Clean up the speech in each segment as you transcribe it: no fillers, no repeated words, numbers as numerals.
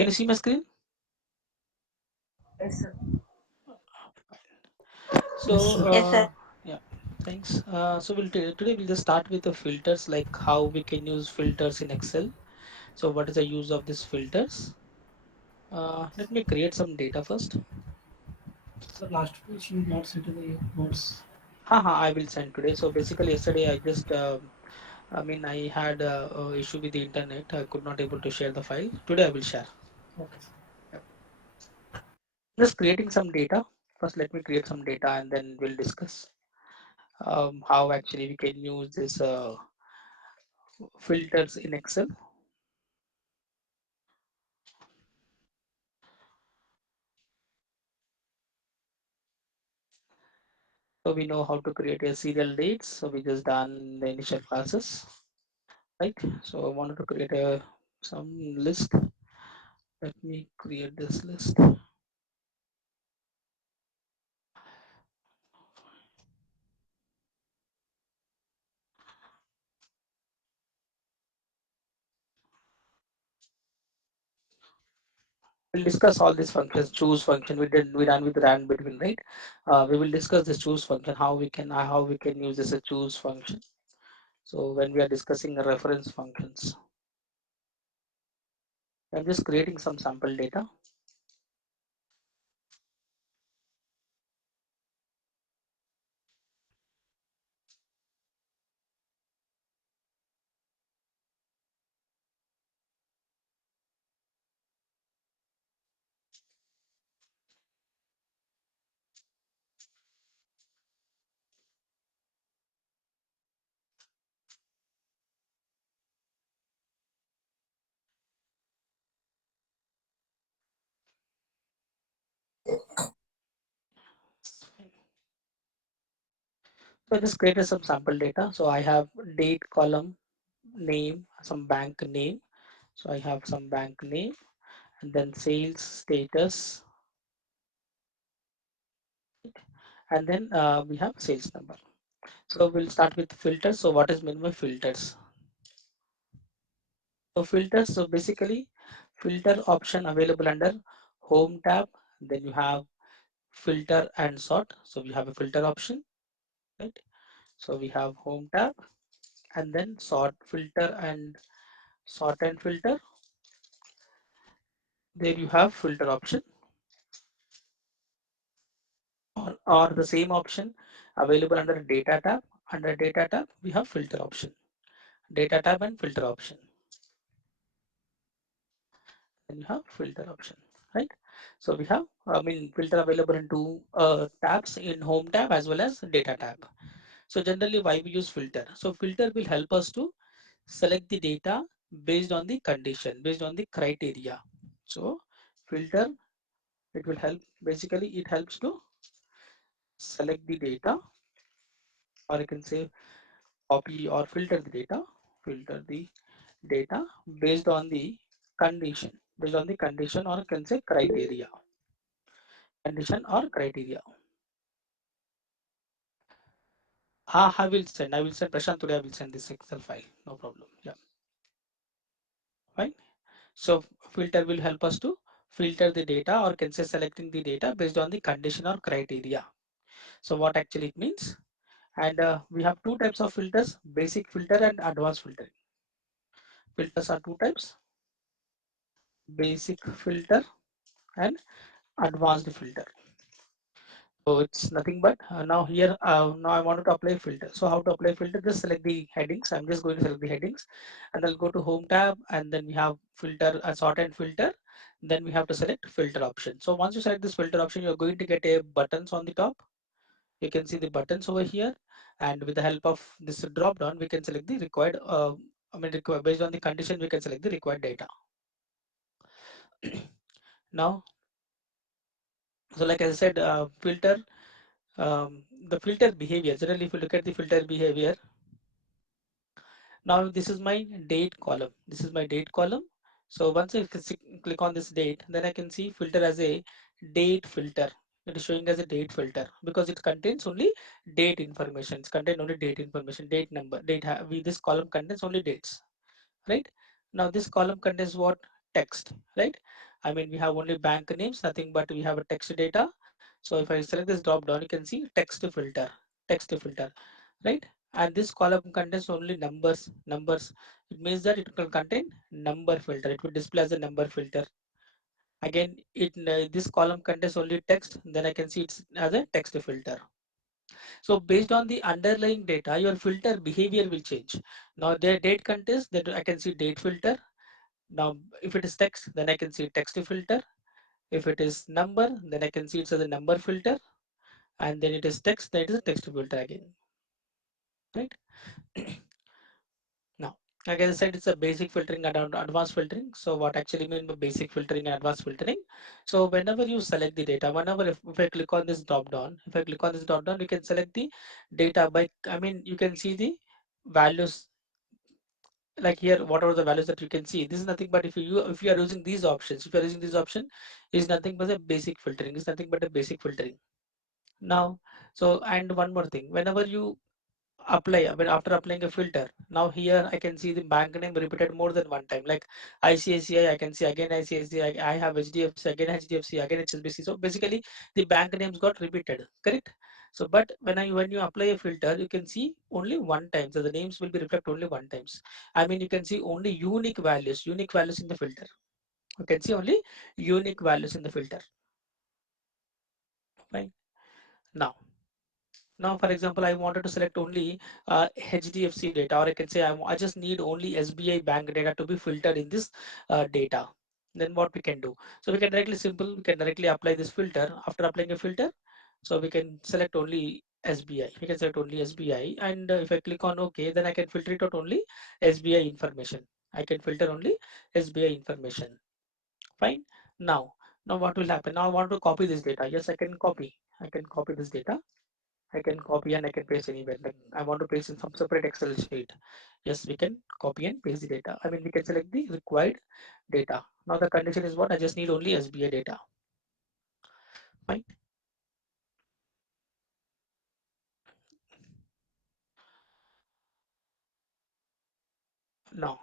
Can you see my screen? Yes, sir. So, Yes, sir. yeah, thanks. So today we'll just start with the filters, like how we can use filters in Excel. So what is the use of these filters? Let me create some data first. The last page you not set the notes. Haha, I will send today. So basically yesterday I just, I mean, I had a issue with the internet. I could not able to share the file. Today I will share. Okay. Yep. Just creating some data. First, let me create some data and then we'll discuss how actually we can use this filters in Excel. So we know how to create a serial dates. So we just done the initial classes, right? So I wanted to create a some list. Let me create this list. We'll discuss all these functions. Choose function we done with rand between, right? We will discuss this choose function, how we can use this a choose function. So when we are discussing the reference functions, I'm just creating some sample data. So I just created some sample data. So I have date column, name, some bank name. So I have some bank name and then sales status, and then we have sales number. So we'll start with filters. So what is meant by filters? So filters, so basically filter option available under home tab. Then you have filter and sort. So we have a filter option, right? So we have home tab and then sort filter and sort and filter. There you have filter option, or the same option available under data tab. Under data tab, we have filter option, data tab and filter option. Then you have filter option, right? So we have, I mean, filter available in two tabs, in home tab as well as data tab. So generally why we use filter? So filter will help us to select the data based on the condition, based on the criteria. So filter, it will help, basically it helps to select the data, or you can say copy or filter the data based on the based on the condition, or you can say criteria, condition or criteria. I will send Prashant today. I will send this Excel file. No problem. Yeah, fine. So filter will help us to filter the data, or can say selecting the data based on the condition or criteria. So what actually it means? And we have two types of filters: basic filter and advanced filtering. Filters are two types: basic filter and advanced filter. So it's nothing but now here, now I wanted to apply filter. So how to apply filter? Just select the headings. I'm just going to select the headings, and I'll go to home tab, and then we have filter, sort and filter. Then we have to select filter option. So once you select this filter option, you're going to get a buttons on the top. You can see the buttons over here, and with the help of this drop down, we can select the required. Based on the condition, we can select the required data. Now, so like I said, filter, the filter behavior. Generally, if you look at the filter behavior, now this is my date column. This is my date column. So once I click on this date, then I can see filter as a date filter. It is showing as a date filter because it contains only date information. It's contain only date information, date number, this column contains only dates, right? Now this column contains what? Text, right? I mean, we have only bank names, nothing but we have a text data. So if I select this drop down, you can see text filter, right? And this column contains only numbers. It means that it will contain number filter. It will display as a number filter. Again, this column contains only text, then I can see it's as a text filter. So based on the underlying data, your filter behavior will change. Now the date contains that I can see date filter. Now if it is text, then I can see text filter. If it is number, then I can see it's as a number filter. And then it is text, then it is a text filter again, right? Now, like I said, it's a basic filtering and advanced filtering. So what actually mean by basic filtering and advanced filtering? So whenever you select the data, whenever if I click on this drop down, if I click on this drop down, you can select the data by, I mean, you can see the values like here, whatever the values that you can see. This is nothing but if you are using these options, if you are using this option, is nothing but a basic filtering, is nothing but a basic filtering. Now, so and one more thing, whenever you apply, I mean after applying a filter, now here I can see the bank name repeated more than one time, like ICICI I can see again ICICI, I have HDFC again HDFC again HSBC. So basically the bank names got repeated, correct? So but when you apply a filter, you can see only one time, so the names will be reflected only one times. I mean, you can see only unique values in the filter. You can see only unique values in the filter. Fine. Now, Now, for example, I wanted to select only HDFC data, or I can say I just need only SBI bank data to be filtered in this data. Then what we can do? So we can directly simple, we can directly apply this filter. After applying a filter, so we can select only SBI. We can select only SBI, and if I click on OK, then I can filter it out only SBI information. I can filter only SBI information. Fine. Now, now what will happen? Now I want to copy this data. Yes, I can copy. I can copy this data. I can copy and I can paste anywhere. Like I want to paste in some separate Excel sheet. Yes, we can copy and paste the data. I mean, we can select the required data. Now the condition is what? I just need only SBA data. Fine. Now,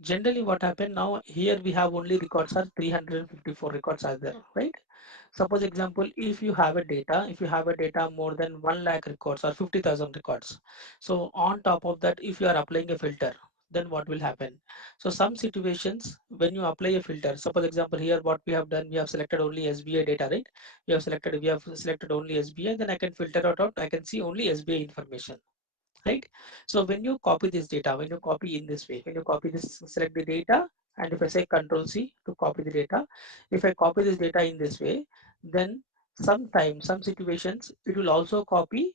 generally what happened now here we have only records are 354 records are there, right? Suppose example, if you have a data more than 1 lakh records or 50,000 records, so on top of that, if you are applying a filter, then what will happen? So some situations when you apply a filter, suppose example here what we have done, we have selected only SBA data, right? We have selected only SBA, then I can filter out, I can see only SBA information, right? So when you copy this data, when you copy in this way, when you copy this, select the data, and if I say Control C to copy the data, if I copy this data in this way, then sometimes, some situations, it will also copy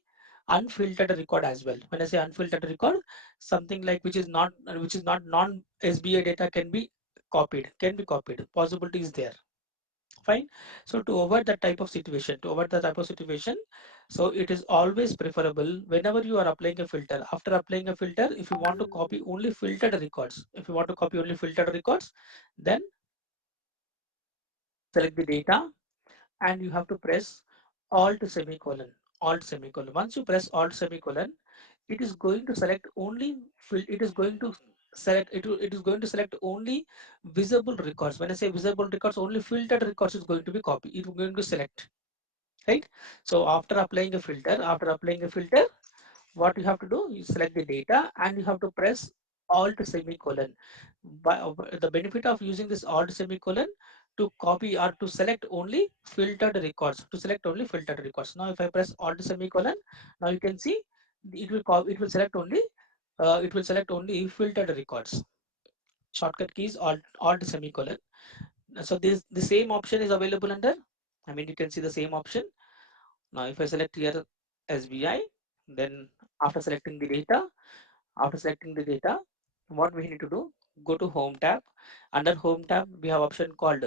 unfiltered record as well. When I say unfiltered record, something like which is not non SBA data can be copied. Possibility is there. Fine. So to avoid that type of situation, so it is always preferable whenever you are applying a filter. After applying a filter, if you want to copy only filtered records, then select the data and you have to press Alt semicolon. Alt semicolon. Once you press Alt semicolon, it is going to select only it is going to it is going to select only visible records. When I say visible records, only filtered records is going to be copied. It is going to select, right? So after applying a filter, what you have to do, you select the data and you have to press Alt semicolon. The benefit of using this Alt semicolon, to copy or to select only filtered records, now if I press Alt semicolon, now you can see it will select only filtered records. Shortcut keys Alt semicolon. So this the same option is available under, I mean, you can see the same option. Now if I select here SBI, then after selecting the data, what we need to do, go to Home tab. Under Home tab, we have option called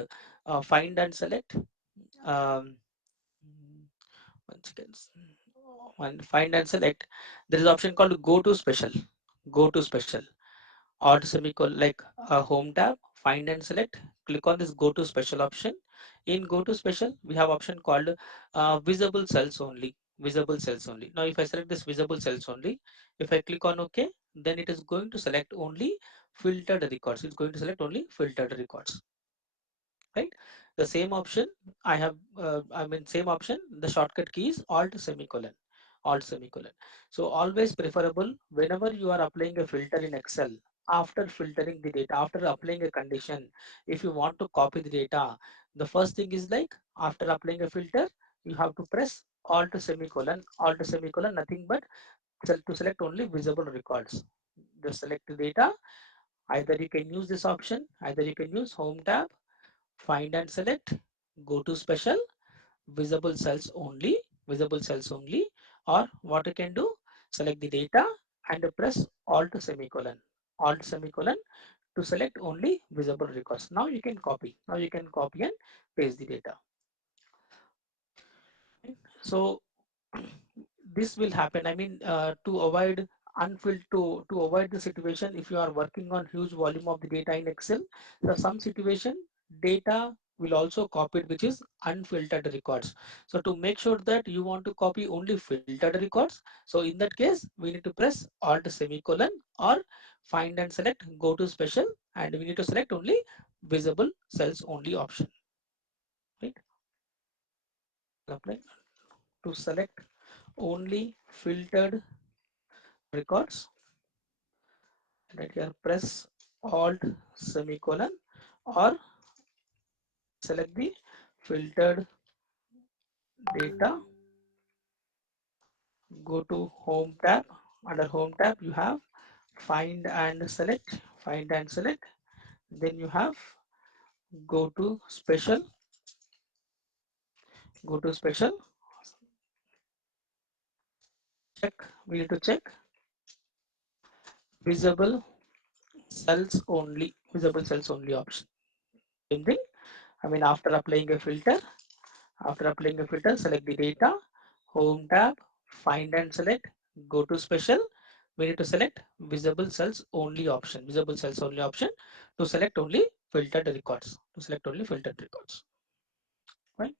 Find and Select. Um, One second. Find and Select. There is option called Go to Special. Go to Special. Alt semicolon, like Home tab, Find and Select. Click on this Go to Special option. In Go to Special, we have option called Visible Cells Only. Visible cells only. Now if I select this visible cells only, if I click on OK, then it is going to select only filtered records. It's going to select only filtered records. right? The same option I have, same option, the shortcut key is alt semicolon, alt semicolon. So always preferable whenever you are applying a filter in Excel, after filtering the data, after applying a condition, if you want to copy the data, the first thing is like after applying a filter, you have to press alt semicolon, nothing but to select only visible records. Just select the data. Either you can use this option, either you can use home tab, find and select, go to special, visible cells only, visible cells only, or what you can do, select the data and press alt semicolon, alt semicolon to select only visible records. Now you can copy, now you can copy and paste the data. So this will happen. To avoid unfilled to avoid the situation if you are working on huge volume of the data in Excel. So some situation data will also copied which is unfiltered records. So to make sure that you want to copy only filtered records, so in that case we need to press alt semicolon or find and select, go to special, and we need to select only visible cells only option, right? Apply to select only filtered records, right here press alt semicolon or select the filtered data, go to home tab. Under home tab you have find and select, find and select, then you have go to special, go to special, check, we need to check visible cells only, visible cells only option. Same thing, after applying a filter, after applying a filter, select the data, home tab, find and select, go to special. We need to select visible cells only option, visible cells only option to select only filtered records, to select only filtered records. Right.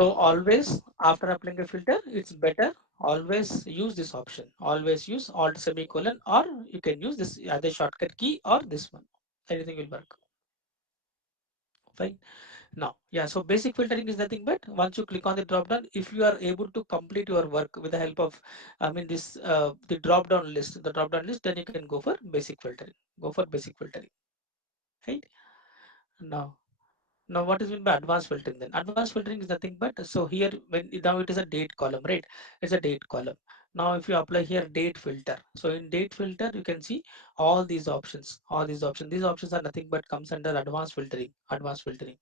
So always after applying a filter, it's better always use this option. Always use alt semicolon, or you can use this other shortcut key or this one. Anything will work. Fine. Now, yeah, so basic filtering is nothing but once you click on the drop down, if you are able to complete your work with the help of, the drop down list, then you can go for basic filtering. Go for basic filtering, right? Now, now what is meant by advanced filtering then? Advanced filtering is nothing but, so here when now it is a date column, right? It's a date column. Now, if you apply here date filter, so in date filter, you can see all these options, These options are nothing but comes under advanced filtering, advanced filtering.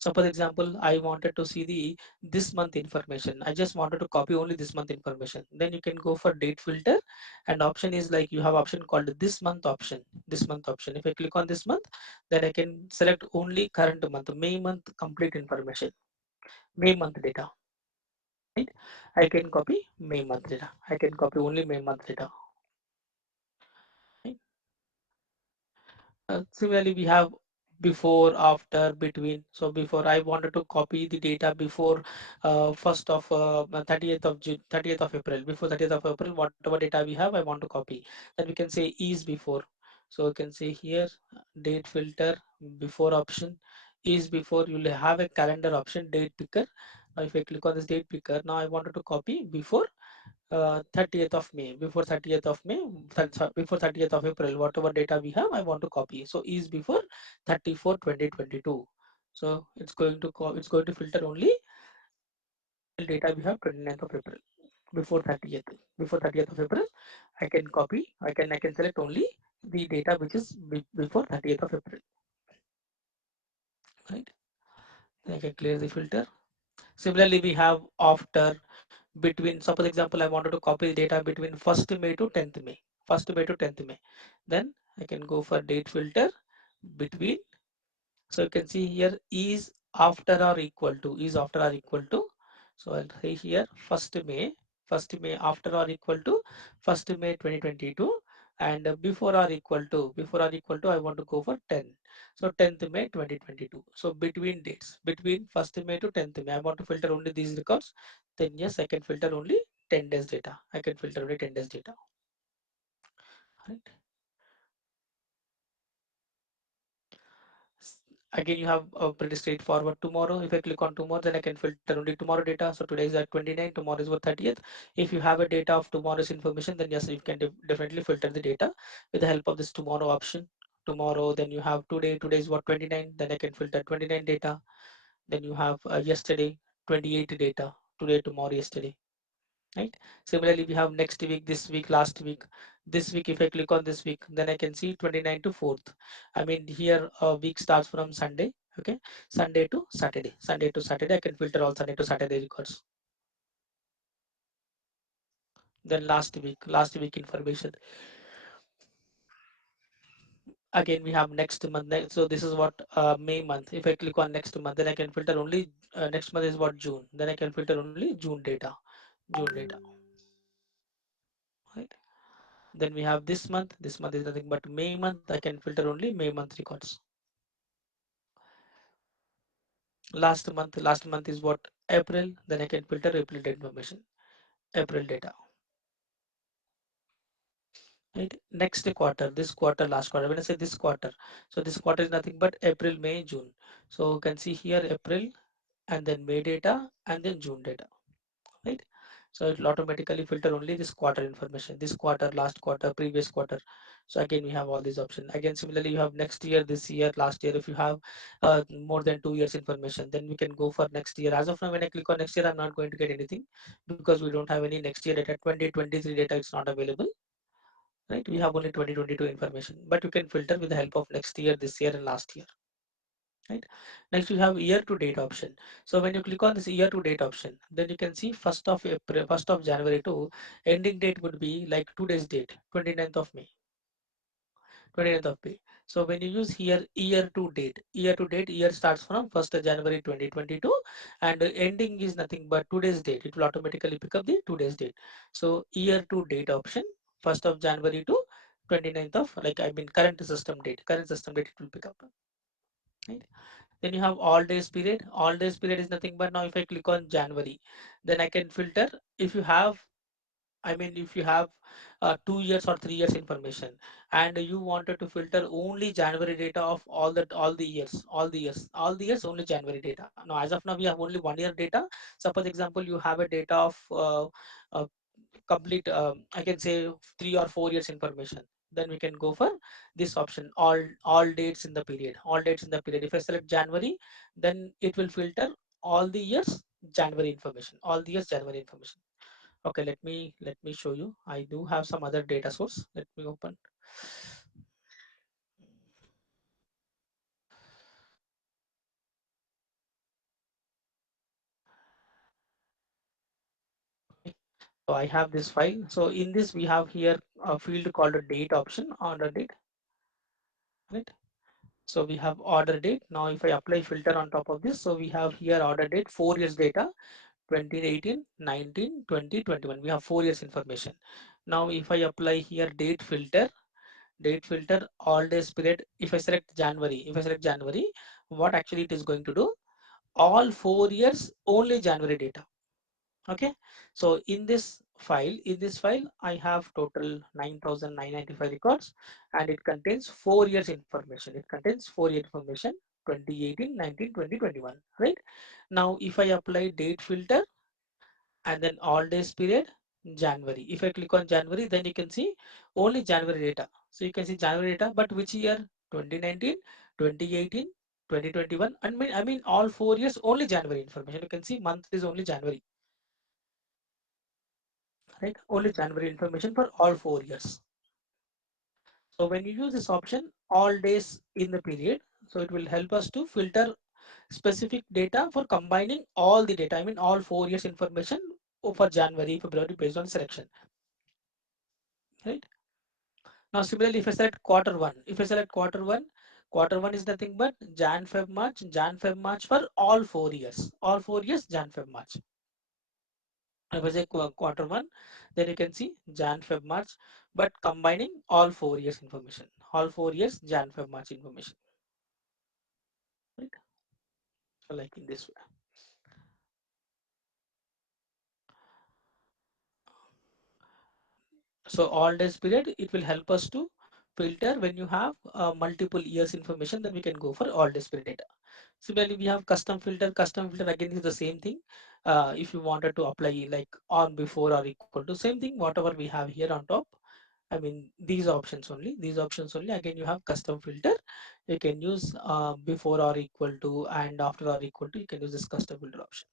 So for example, I wanted to see the this month information. I just wanted to copy only this month information. Then you can go for date filter, and option is like you have option called this month option. This month option. If I click on this month, then I can select only current month, May month complete information, May month data. Right? I can copy May month data. I can copy only May month data. Right? Similarly, we have before, after, between. So before I wanted to copy the data before 30th of June, 30th of April, before 30th of April, whatever data we have, I want to copy. Then we can say is before. So you can say here date filter, before option, is before. You'll have a calendar option, date picker. Now if I click on this date picker, now I wanted to copy before 30th of May, before 30th of May, before 30th of April, whatever data we have, I want to copy. So is before 34 2022. So it's going to filter only data we have 29th of April, before 30th, before 30th of April. I can copy, I can select only the data which is before 30th of April, right? Then I can clear the filter. Similarly, we have after, between. Suppose example, I wanted to copy the data between 1st May to 10th May, 1st May to 10th May. Then I can go for date filter, between. So you can see here is after or equal to, is after or equal to. So I'll say here 1st May, 1st May after or equal to 1st May 2022, and before or equal to, I want to go for 10. So 10th May 2022. So between dates, between 1st May to 10th May, I want to filter only these records. Then yes, I can filter only 10 days data. I can filter only 10 days data. Right. Again, you have a pretty straightforward tomorrow. If I click on tomorrow, then I can filter only tomorrow data. So today is at 29, tomorrow is what 30th. If you have a data of tomorrow's information, then yes, you can definitely filter the data with the help of this tomorrow option. Tomorrow, then you have today is what 29, then I can filter 29 data. Then you have yesterday 28 data, today, tomorrow, yesterday, right? Similarly, we have next week, this week, last week. This week, if I click on this week, then I can see 29 to 4th. I mean, here a week starts from Sunday, okay? Sunday to Saturday. Sunday to Saturday, I can filter all Sunday to Saturday records. Then last week information. Again, we have next month. So this is what May month. If I click on next month, then I can filter only next month is what June. Then I can filter only June data. June data, right? Then we have this month. This month is nothing but May month. I can filter only May month records. Last month is what April. Then I can filter April data information. April data. Right. Next quarter, this quarter, last quarter. When I say this quarter, so this quarter is nothing but April, May, June. So you can see here April and then May data and then June data. Right? So it will automatically filter only this quarter information, this quarter, last quarter, previous quarter. So again, we have all these options. Again, similarly, you have next year, this year, last year. If you have more than 2 years information, then we can go for next year. As of now, when I click on next year, I'm not going to get anything because we don't have any next year data. 2023 data is not available, right? We have only 2022 information, but you can filter with the help of next year, this year, and last year. Right. Next, you have year to date option. So when you click on this year to date option, then you can see 1st of April, 1st of January to ending date would be like today's date, 29th of May, 29th of May. So when you use here year to date, year starts from 1st of January 2022 and ending is nothing but today's date. It will automatically pick up the today's date. So year to date option, 1st of January to 29th of like I mean current system date it will pick up. Right. Then you have all days period. All days period is nothing but now if I click on January, then I can filter if you have, I mean, if you have 2 years or 3 years information and you wanted to filter only January data of all the years, only January data. Now, as of now, we have only 1 year data. Suppose example, you have a data of uh, complete I can say 3 or 4 years information, then we can go for this option, all dates in the period, all dates in the period. If I select January, then it will filter all the years January information, all the years January information. Okay, let me show you. I do have some other data source. Let me open. So I have this file. So in this we have here a field called a date option, order date, right? So we have order date. Now if I apply filter on top of this, so we have here order date, 4 years data, 2018, 19, 20, 21. We have 4 years information. Now if I apply here date filter, all days period, if I select January, what actually it is going to do? All 4 years, only January data. Okay. So in this file, I have total 9,995 records and it contains 4 years information. It contains 4 year information, 2018, 19, 20, 21, right? Now, if I apply date filter and then all days period, January. If I click on January, then you can see only January data. So you can see January data, but which year? 2019, 2018, 2021. I mean all 4 years, only January information. You can see month is only January, right? Only January information for all 4 years. So when you use this option, all days in the period, so it will help us to filter specific data for combining all the data. I mean all 4 years information for January, February based on selection, right? Now similarly, quarter one is nothing but Jan, Feb, March for all 4 years. All 4 years, Jan, Feb, March. If I say quarter one, then you can see Jan, Feb, March, but combining all 4 years information, all 4 years Jan, Feb, March information, right? So like in this way. So all days period, it will help us to filter when you have multiple years information, then we can go for all display data. Similarly, we have custom filter. Custom filter again is the same thing. If you wanted to apply like on, before, or equal to, same thing, whatever we have here on top. I mean, these options only. These options only. Again, you have custom filter. You can use before or equal to, and after or equal to. You can use this custom filter option.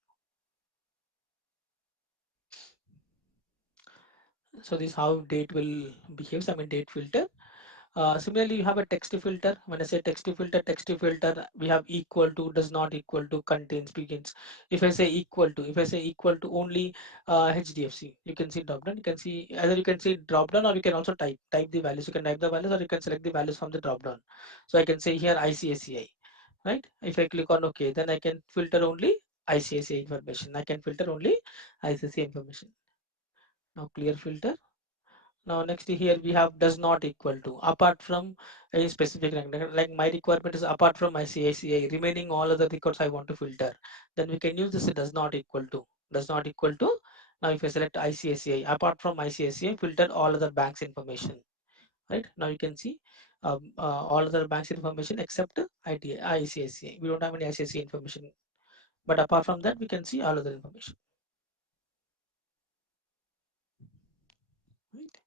So this is how date will behaves. I mean, date filter. Similarly, you have a text filter. When I say text filter, we have equal to, does not equal to, contains, begins. If I say equal to only HDFC, you can see drop down. You can see either you can see drop down, or you can also type the values. You can type the values, or you can select the values from the drop down. So I can say here ICSCI, right? If I click on OK, then I can filter only ICSCI information. I can filter only ICSCI information. Now clear filter. Now next here we have does not equal to, apart from a specific rank, like my requirement is apart from ICICI, remaining all other records I want to filter. Then we can use this does not equal to. Does not equal to. Now if I select ICICI, apart from ICICI, filter all other banks information. Right now you can see all other banks information except ICICI. We don't have any ICICI information, but apart from that we can see all other information. Right?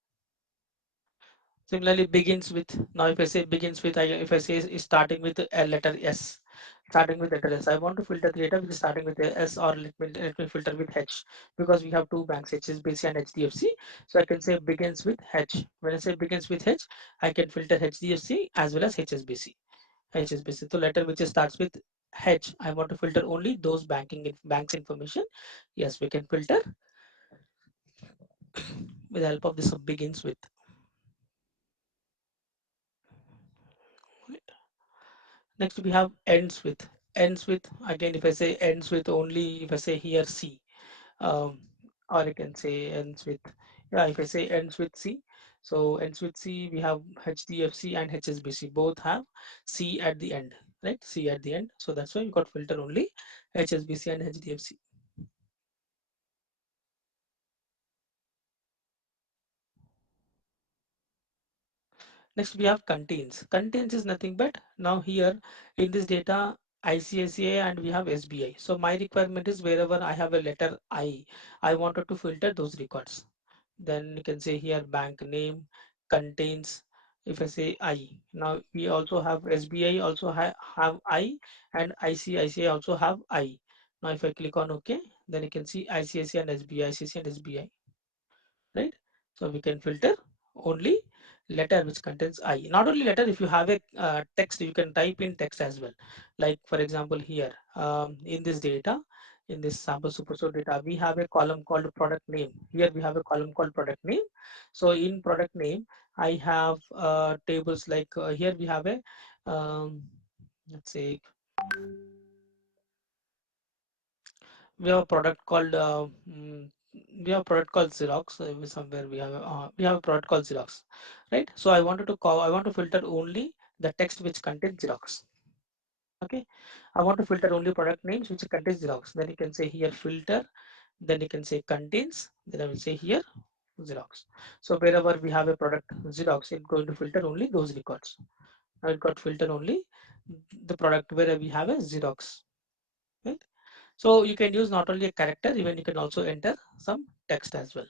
Similarly, begins with. Now, if I say begins with, if I say is starting with a letter S, starting with letter S, I want to filter the data which is starting with a S, or let me filter with H, because we have two banks, HSBC and HDFC. So I can say begins with H. When I say begins with H, I can filter HDFC as well as HSBC. HSBC. So letter which starts with H, I want to filter only those banks information. Yes, we can filter with the help of this begins with. Next we have ends with. Ends with, again if I say ends with only, if I say here C, um, or I can say ends with, yeah, if I say ends with C, so ends with C, we have HDFC and HSBC both have C at the end, right? C at the end. So that's why we got filter only HSBC and HDFC. Next we have contains. Contains is nothing but, now here in this data ICICI and we have SBI. So my requirement is wherever I have a letter I wanted to filter those records. Then you can say here bank name contains. If I say I, now we also have SBI also have I, and ICICI also have I. Now if I click on OK, then you can see ICICI and SBI, ICICI and SBI, right? So we can filter only letter which contains I. Not only letter, if you have a text, you can type in text as well. Like for example here, in this data, in this sample superstore data, we have a column called product name. Here we have a column called product name. So in product name, I have tables like here we have a let's say we have a product called we have a product called Xerox. Somewhere we have a product called Xerox, right? So I want to filter only the text which contains Xerox. Okay, I want to filter only product names which contains Xerox. Then you can say here filter. Then you can say contains. Then I will say here Xerox. So wherever we have a product Xerox, it's going to filter only those records. I got filter only the product where we have a Xerox. Right? So you can use not only a character, even you can also enter some text as well.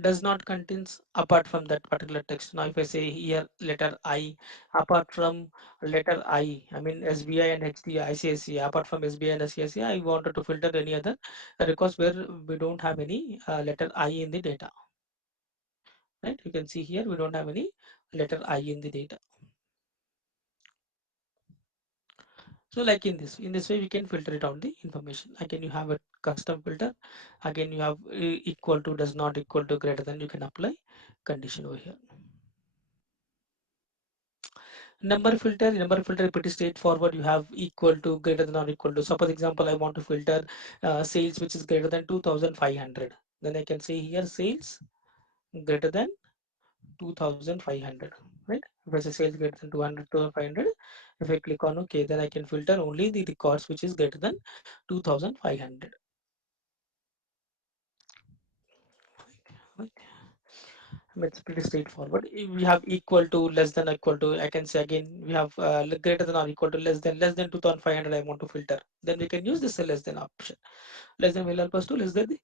Does not contains apart from that particular text. Now if I say here letter I, apart from letter I mean SBI and HDI, ICICI, apart from SBI and ICICI, I wanted to filter any other records where we don't have any letter I in the data. Right? You can see here we don't have any letter I in the data. So like in this way we can filter it out the information. Again you have a custom filter. Again you have equal to, does not equal to, greater than. You can apply condition over here. Number filter pretty straightforward. You have equal to, greater than, or equal to. Suppose example I want to filter sales which is greater than 2500. Then I can say here sales greater than 2500, right? If I say sales greater than 200, 2500, if I click on OK, then I can filter only the records which is greater than 2500. It's pretty straightforward. If we have equal to, less than, equal to, I can say again, we have greater than or equal to, less than 2500, I want to filter. Then we can use this less than option. Less than will help us to less than the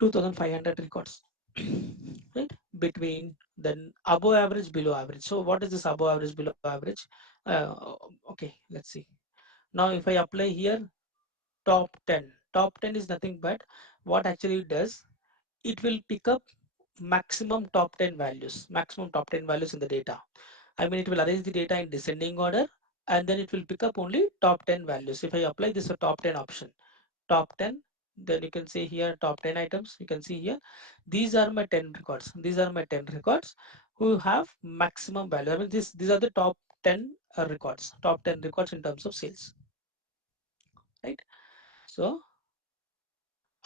2500 records. Right? Between, then above average, below average. So what is this above average, below average? Okay, let's see. Now if I apply here top 10, top 10 is nothing but what actually it does, it will pick up maximum top 10 values, maximum top 10 values in the data. I mean, it will arrange the data in descending order, and then it will pick up only top 10 values. If I apply this a top 10 option, top 10, then you can see here top 10 items. You can see here, these are my 10 records. These are my 10 records who have maximum value. I mean, these are the top 10 records, top 10 records in terms of sales, right? So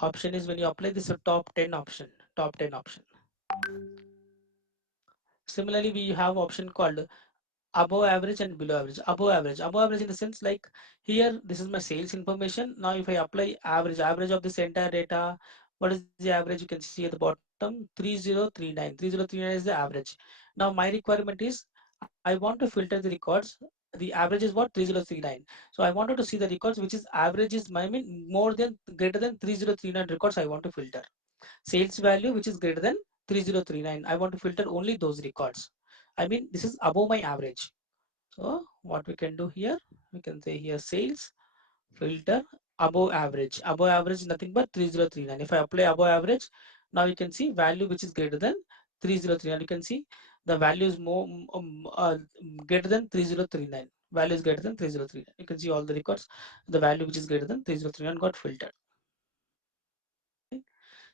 option is when you apply this a top 10 option, top 10 option. Similarly, we have option called above average and below average. Above average in the sense like here, this is my sales information. Now if I apply average, average of this entire data, what is the average? You can see at the bottom 3039. 3039 is the average. Now my requirement is I want to filter the records. The average is what? 3039. So I wanted to see the records which is average is I mean more than greater than 3039 records I want to filter. Sales value which is greater than 3039. I want to filter only those records. I mean this is above my average. So what we can do here, we can say here sales filter above average. Above average is nothing but 3039. If I apply above average, now you can see value which is greater than 3039. You can see the value is more greater than 3039. Value is greater than 3039. You can see all the records. The value which is greater than 3039 got filtered. Okay.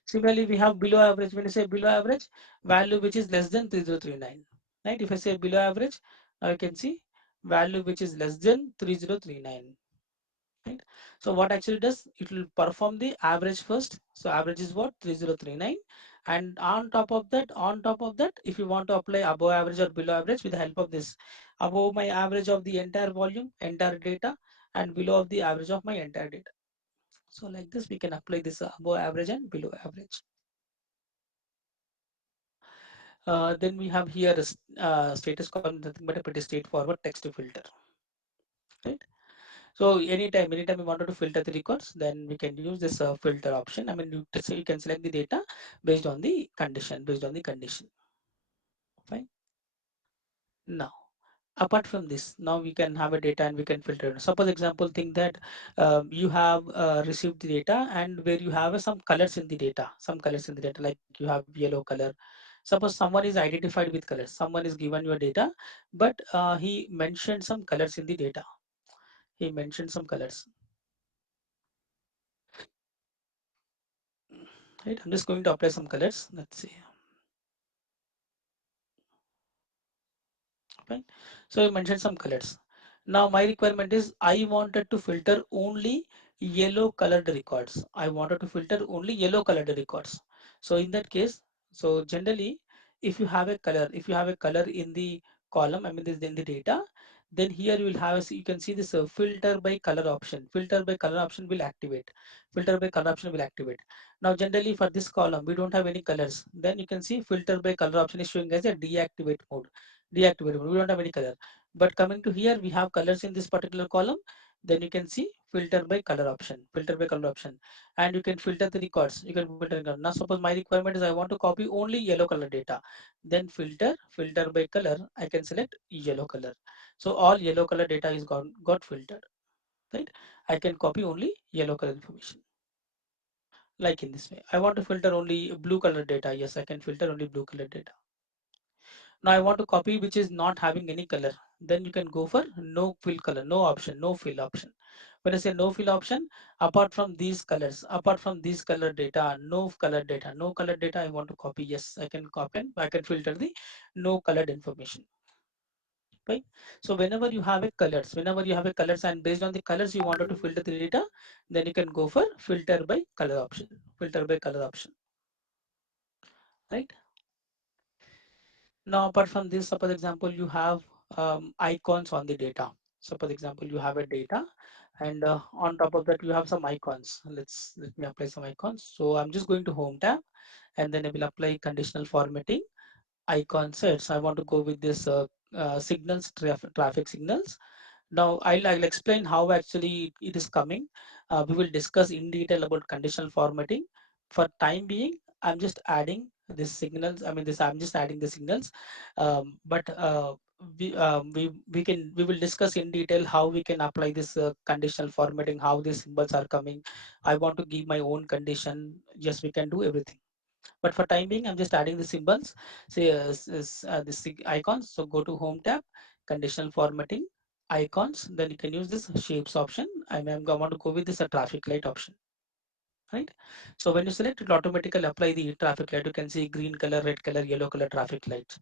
Similarly, we have below average. When you say below average, value which is less than 3039. Right? If I say below average, now you can see value which is less than 3039. Right? So what actually does, it will perform the average first. So average is what? 3039. And on top of that, if you want to apply above average or below average with the help of this, above my average of the entire volume, entire data, and below of the average of my entire data. So like this, we can apply this above average and below average. Then we have here a status column, nothing but a pretty straightforward text filter, right? So anytime you wanted to filter the records, then we can use this filter option. I mean, you can select the data based on the condition. Fine. Now, apart from this, now we can have a data and we can filter. Suppose example, think that you have received the data and where you have some colors in the data, some colors in the data, like you have yellow color. Suppose someone is identified with colors, someone is given your data, but he mentioned some colors in the data. He mentioned some colors. Right, I'm just going to apply some colors. Let's see. Fine. So you mentioned some colors. Now my requirement is I wanted to filter only yellow colored records. I wanted to filter only yellow colored records. So in that case, so generally, if you have a color in the column, I mean this in the data, then here you will have you can see this filter by color option. Filter by color option will activate. Filter by color option will activate. Now generally for this column we don't have any colors. Then you can see filter by color option is showing as a deactivate mode. We don't have any color. But coming to here, we have colors in this particular column. Then you can see filter by color option, and you can filter the records. You can filter record. Now suppose my requirement is I want to copy only yellow color data. Then filter by color. I can select yellow color. So all yellow color data is got filtered. Right? I can copy only yellow color information. Like in this way. I want to filter only blue color data. Yes, I can filter only blue color data. Now I want to copy which is not having any color. Then you can go for no fill color, no option, no fill option. When I say no fill option, apart from these colors, apart from these color data, no color data I want to copy. Yes, I can copy and I can filter the no colored information. Right? So whenever you have a colors and based on the colors you wanted to filter the data, then you can go for filter by color option. Filter by color option. Right? Now, apart from this, suppose example, you have icons on the data. Suppose example, you have a data and on top of that, you have some icons. Let me apply some icons. So I'm just going to home tab and then I will apply conditional formatting. icon sets. I want to go with this signals, traffic signals. Now I'll explain how actually it is coming. We will discuss in detail about conditional formatting. For time being, I'm just adding these signals. I mean, this I'm just adding the signals, but we will discuss in detail how we can apply this conditional formatting, how these symbols are coming. I want to give my own condition. Yes, we can do everything. But for time being, I'm just adding the symbols, say the icons. So go to Home tab, Conditional Formatting, Icons. Then you can use this Shapes option. I want to go with this traffic light option, right? So when you select, it automatically apply the traffic light. You can see green color, red color, yellow color traffic lights.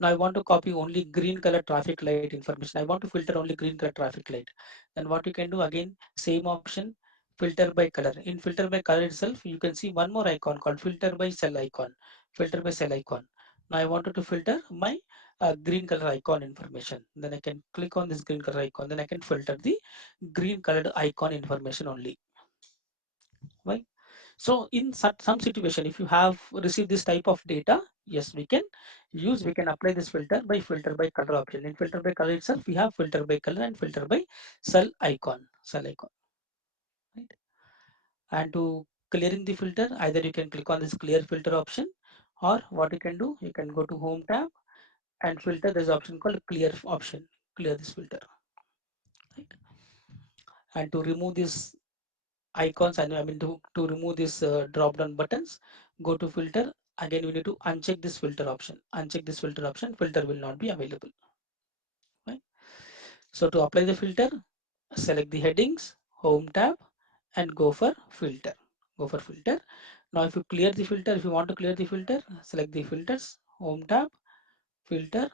Now I want to copy only green color traffic light information. I want to filter only green color traffic light. Then what you can do, again, same option, filter by color. In filter by color itself, you can see one more icon called filter by cell icon. Filter by cell icon. Now I wanted to filter my green color icon information. Then I can click on this green color icon. Then I can filter the green colored icon information only. Right? So in some situation, if you have received this type of data, yes, we can apply this filter by color option. In filter by color itself, we have filter by color and filter by cell icon, right? And to clearing the filter, either you can click on this clear filter option, or what you can do, you can go to Home tab and filter. There's option called clear option, clear this filter, right? And to remove this icons, and I mean to remove these drop down buttons, go to filter. Again, we need to uncheck this filter option. Uncheck this filter option, filter will not be available. Right? So to apply the filter, select the headings, Home tab, and go for filter. Go for filter. Now if you clear the filter, if you want to clear the filter, select the filters, Home tab, filter,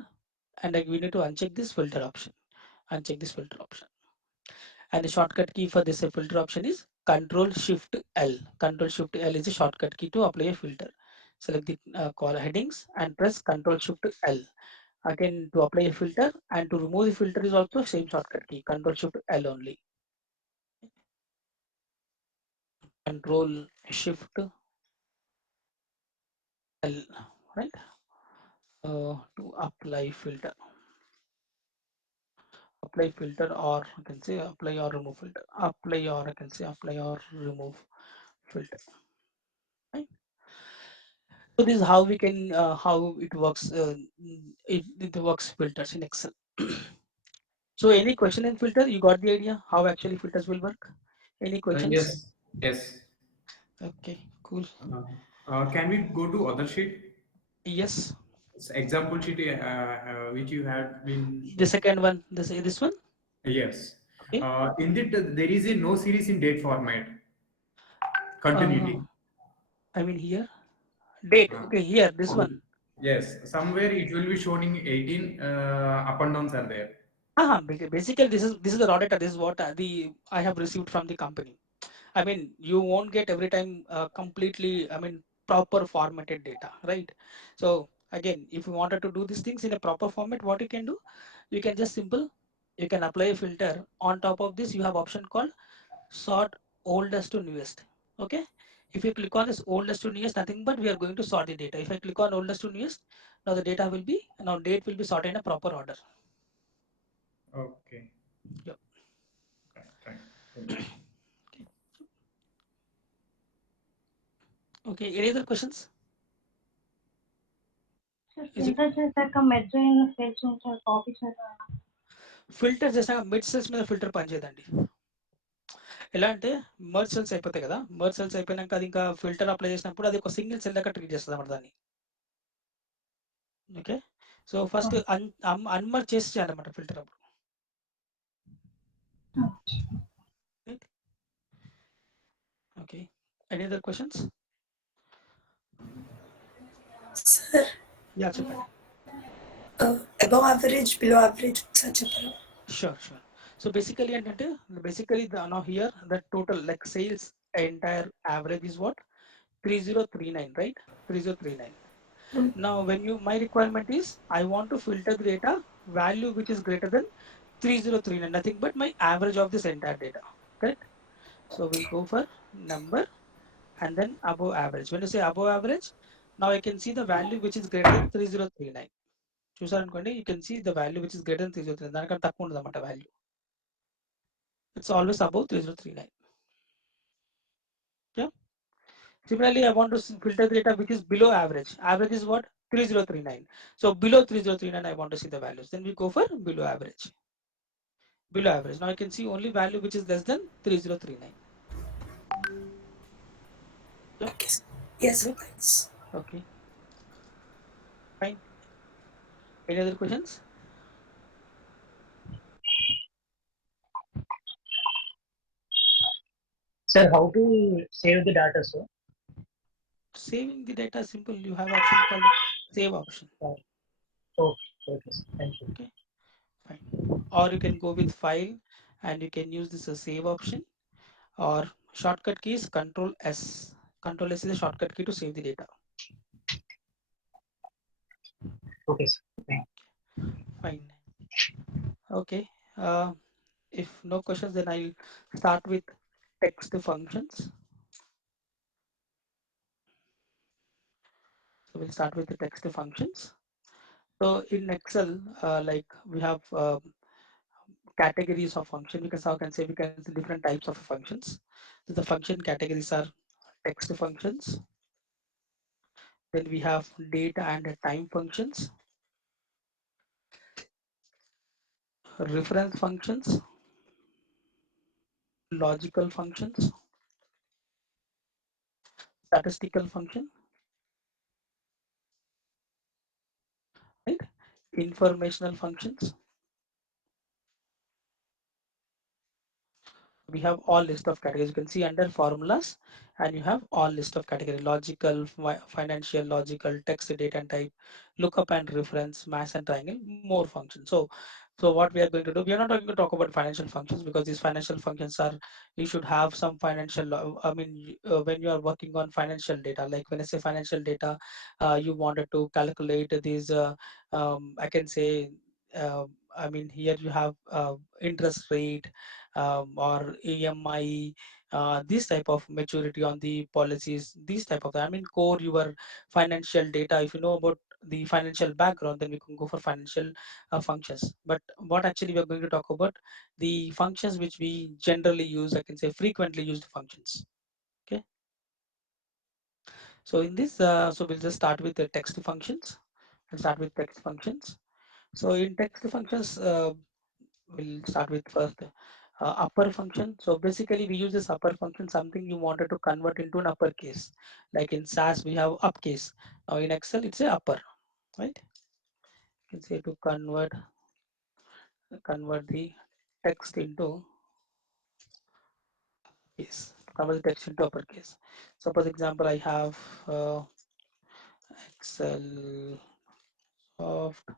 and we need to uncheck this filter option. Uncheck this filter option. And the shortcut key for this filter option is Control Shift L. Control Shift L is a shortcut key to apply a filter. Select the call headings and press Control Shift L. Again, to apply a filter, and to remove the filter is also same shortcut key, Control Shift L only. Control Shift L, right? To apply filter. Apply filter, or I can say apply or remove filter. Apply, or I can say apply or remove filter. Right? So this is how we can how it works. It works filters in Excel. So any question in filter? You got the idea how actually filters will work? Any questions? Yes, yes. Okay, cool. Can we go to other sheet? Yes. Example sheet which you have been The shown. second one, this one. Yes. Okay. In it, there is a no series in date format. Uh, Continuity. I mean here date. Uh, Okay, here this one. yes. Somewhere it will be showing 18 up and downs are there. Basically this is the raw data. This is what the I have received from the company. I mean, you won't get every time completely, I mean, proper formatted data, right? So again, if you wanted to do these things in a proper format, what you can do, you can just simple, you can apply a filter. On top of this, you have option called sort oldest to newest. Okay. If you click on this oldest to newest, nothing but we are going to sort the data. If I click on oldest to newest, now the data will be, now date will be sorted in a proper order. Okay. Yep. Right, right. Good. Okay. Okay. Any other questions? Sir, Is it filter చేశాక merge అయిన cells ఉంటాయి copy చేయాలి. Filter చేసాక mid cells మీద filter పనిచేయదండి. ఎలా అంటే merge cells అయిపోతాయి కదా, మర్జ్ సెల్స్ అయిపోయినాక అది ఇంకా ఫిల్టర్ అప్లై చేసినప్పుడు అది ఒక సింగిల్ సెల్ దాకా ట్రీట్ చేస్తుంది అన్నమాట దాన్ని. ఓకే. సో ఫస్ట్ అన్మర్జ్ చేసి చేయాలన్నమాట ఫిల్టర్ అప్పుడు. Okay. Any other questions? Sir, yeah చెప్పండి. above average, below average, such a problem. Sure sure. So basically ఏంటంటే basically now here the total like sales entire average is what 3039, right? 3039. Now when you my requirement is I want to filter the data value which is greater than 3039, nothing but my average of this entire data, correct? So we'll go for number and then above average. When you say above average, Now I can see the value which is greater than 3039. చూసారనుకోండి, you can see the value which is greater than 3039. దానికన్నా తక్కువ ఉండదు అన్నమాట value. It's always above 3039. Yeah. Similarly, I want to filter the data which is below average. Average is what? 3039. So below 3039, I want to see the values. Then we go for below average. Below average. Now I can see only value which is less than 3039. Yeah. Okay, sir. Yes, Clear? thanks. Okay. Fine. Any other questions? Sir, how to save the data, sir? Saving the data simple. You have option called save option. Uh, okay, okay, sir. Thank you. Okay. Fine. Or you can go with file and you can use this as save option, or shortcut key is Control S. Control S is a shortcut key to save the data. Okay, sir. Thank Fine. Okay. If no questions, then I'll start with text functions. So we'll start with the text functions. So in Excel, like we have categories of function. We can say we can see different types of functions. So the function categories are text functions. Then we have date and time functions, reference functions, logical functions, statistical function, right? Informational functions. We have all list of categories. You can see under formulas, and you have all list of category: logical, financial, logical, text, date and type, lookup and reference, mass and triangle, more functions. So what we are going to do, we are not going to talk about financial functions, because these financial functions are, you should have some financial, I mean, when you are working on financial data, like when I say financial data, you wanted to calculate these, I can say, I mean, here you have interest rate, or AMI, this type of maturity on the policies, these type of, I mean, core your financial data. If you know about the financial background, then we can go for financial functions. But what actually we are going to talk about, the functions which we generally use, I can say frequently used functions. Okay. So in this, so we'll just start with the text functions. We'll start with text functions. So in text functions, we'll start with first upper function. So basically we use this upper function, something you wanted to convert into an uppercase. Like in SAS we have uppercase. Now in Excel it's a upper, right? You can say to convert the text into case, convert the text into uppercase. Suppose example I have Excel soft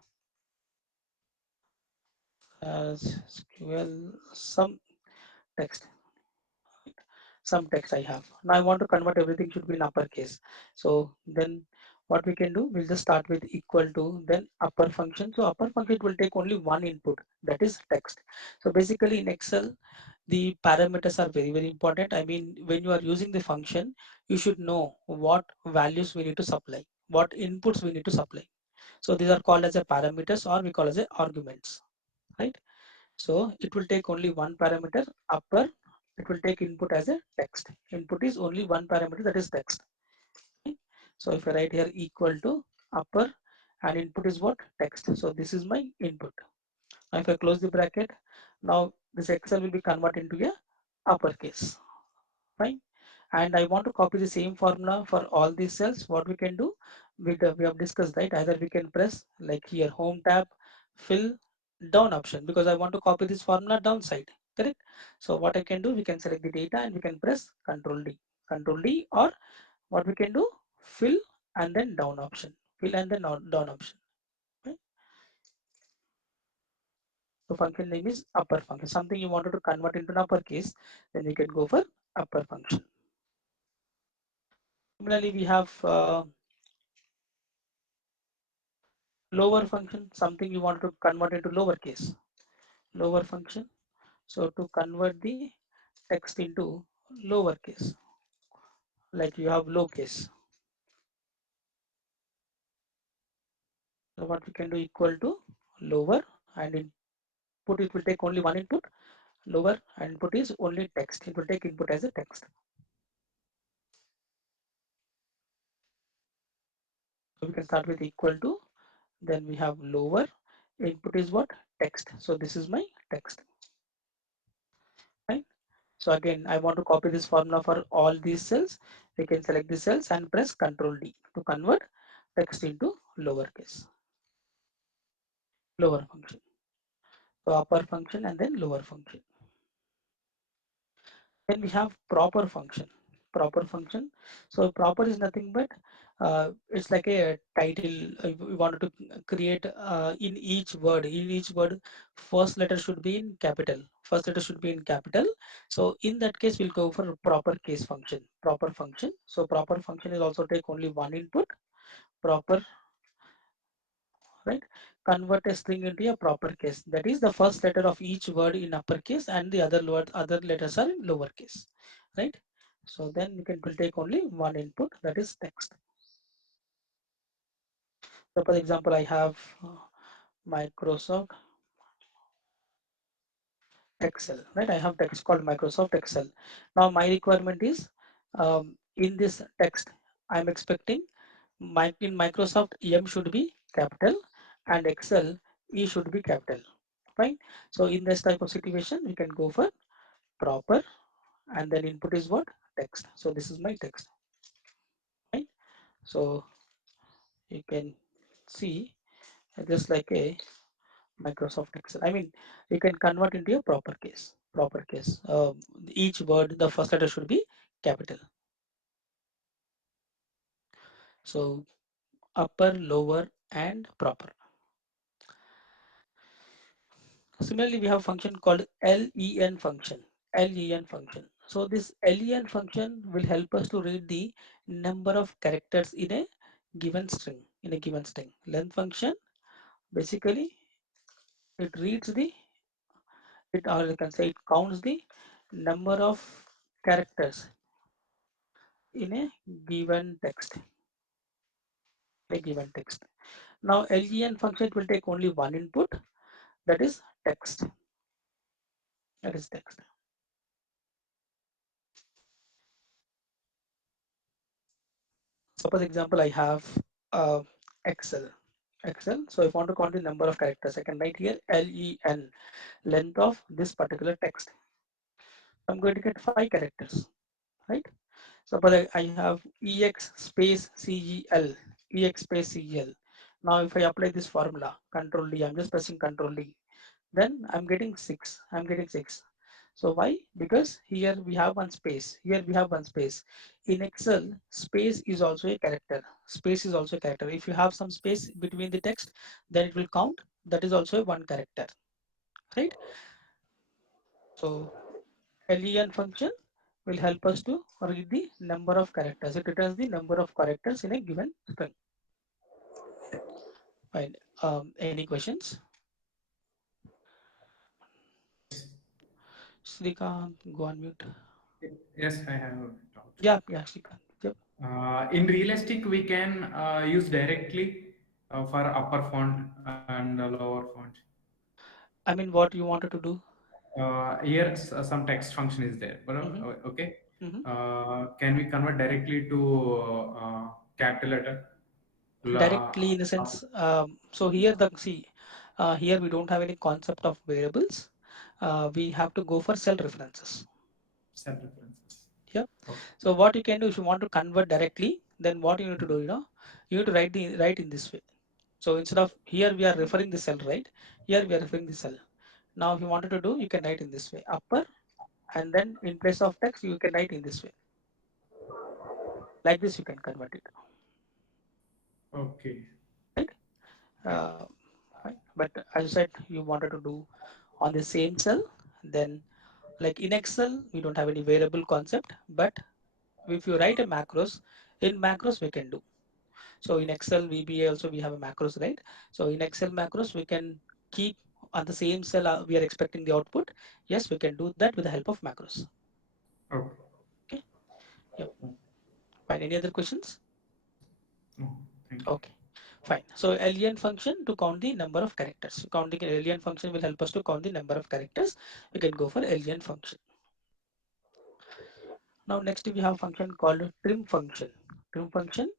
as SQL some text, some text I have. Now I want to convert everything should be in uppercase. So then what we can do, we'll just start with equal to, then upper function. So upper function will take only one input, that is text. So basically in Excel, the parameters are very, very important. I mean, when you are using the function, you should know what values we need to supply, what inputs we need to supply. So these are called as a parameters, or we call as a arguments, right? So it will take only one parameter, upper. It will take input as a text. Input is only one parameter, that is text. Okay. So if I write here equal to upper, and input is what? Text. So this is my input. Now if I close the bracket, now this Excel will be converted into a uppercase. Fine. And I want to copy the same formula for all these cells. What we can do, we have discussed, right? Either we can press like here home tab, fill, down option, because I want to copy this formula downside, correct? So what I can do, we can select the data and we can press Control D, or what we can do, fill and then down option, fill and then down option. Right? So function name is upper function. Something you wanted to convert into an uppercase, then you can go for upper function. Similarly, we have lower function, something you want to convert into lowercase, lower function. So to convert the text into lowercase, like you have lowercase, So what we can do equal to lower and input it will take only one input, lower and input is only text. It will take input as a text. So we can start with equal to, then we have lower, input is what? Text. So this is my text, right? So again, I want to copy this formula for all these cells. We can select the cells and press Ctrl D to convert text into lowercase, lower function. So upper function and then lower function. Then we have proper function. Proper function. So proper is nothing but it's like a title. We wanted to create in each word. In each word, first letter should be in capital. First letter should be in capital. So in that case, we'll go for proper case function. Proper function. So proper function is also take only one input. Proper, right? Convert a string into a proper case. That is the first letter of each word in uppercase and the other letters are in lowercase, right? So then we can will take only one input, that is text. So for example, I have Microsoft Excel, right? I have text called Microsoft Excel. Now my requirement is in this text, I'm expecting in Microsoft M should be capital and Excel E should be capital, right? So in this type of situation, we can go for proper and then input is what? Text. So this is my text, right? So you can see just like a Microsoft Excel. I mean, you can convert into a proper case. Proper case. Each word, the first letter should be capital. So upper, lower, and proper. Similarly, we have a function called len function. Len function. So this len function will help us to read the number of characters in a given string. In a given string, len function basically it reads the it or you can say it counts the number of characters in a given text. A given text. Now len function will take only one input, that is text. That is text. Suppose example I have uh, Excel. Excel. So if I want to count the number of characters, I can write here len, length of this particular text. I'm going to get 5 characters, right? Suppose I have ex space cgl, ex space cgl. Now if I apply this formula, Control D, I'm just pressing Control D, then I'm getting 6. I'm getting 6. So why? Because here we have one space. Here we have one space. In Excel, space is also a character. Space is also a character. If you have some space between the text, then it will count. That is also one character, right? So len function will help us to read the number of characters. It returns the number of characters in a given string. Fine. Any questions? Yes. Srikant, go on mute. Yes, I have a doubt. Yeah, Srikant. Yep. In realistic, we can use directly for upper font and lower font. I mean, what you wanted to do? Here, some text function is there, but Mm-hmm, okay. mm-hmm. Can we convert directly to capital letter? Directly in the sense, so here the see, here we don't have any concept of variables. We have to go for cell references. Cell references. Yeah. Okay. So what you can do if you want to convert directly, then what you need to do, you need to write in this way. So instead of here we are referring the cell, right? Here we are referring the cell. Now if you wanted to do, you can write in this way, upper, and then in place of text, you can write in this way. Like this, you can convert it, Okay. right? Right. Uh, right. But as I said, you wanted to do on the same cell, then like in Excel, we don't have any variable concept, but if you write a macros, in macros we can do. So in Excel VBA also we have a macros, right? So in Excel macros, we can keep on the same cell we are expecting the output. Yes, we can do that with the help of macros. Okay. Okay. Yep. Fine. Any other questions? No, thank you. Okay. Fine. So len function to count the number of characters. Counting len function will help us to count the number of characters. We can go for len function. Now next we have function called trim function. Trim function.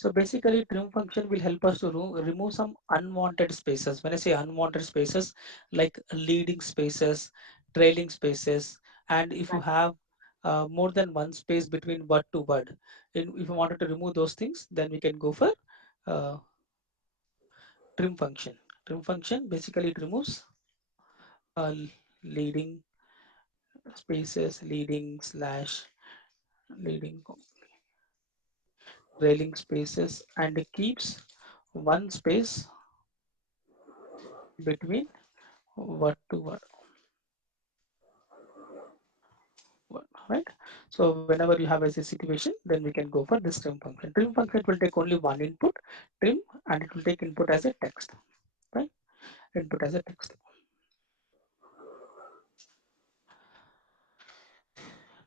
So basically trim function will help us to remove some unwanted spaces. When I say unwanted spaces, like leading spaces, trailing spaces, and if you have more than one space between word to word, if you wanted to remove those things, then we can go for uh, trim function. Trim function basically it removes uh, leading spaces, leading slash leading trailing spaces, and it keeps one space between word to word, right? So whenever you have a situation, then we can go for this trim function. Trim function will take only one input, trim, and it will take input as a text, right? Input as a text.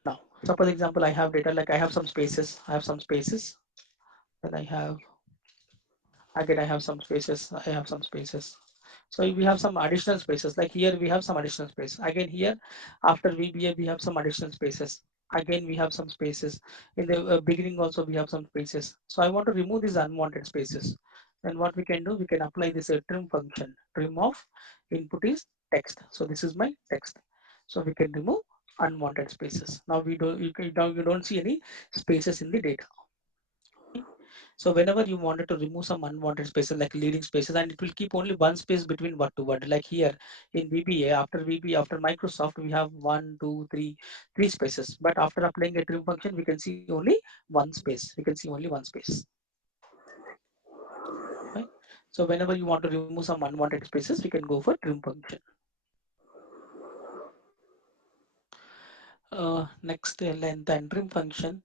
Now, suppose example, I have data like I have some spaces, then I have again I have some spaces, I have some spaces. So we have some additional spaces, like here we have some additional space. Again here after VBA we have some additional spaces. Again we have some spaces. In the beginning also we have some spaces. So I want to remove these unwanted spaces. Then what we can do, we can apply this trim function. Trim of input is text. So this is my text. So we can remove unwanted spaces. Now now you don't see any spaces in the data. So whenever you wanted to remove some unwanted spaces like leading spaces, and it will keep only one space between word to word. Like here in VBA, after Microsoft, we have one, two, three spaces. But after applying a trim function, we can see only one space. We can see only one space. Right? So whenever you want to remove some unwanted spaces, we can go for trim function. Next, length and trim function.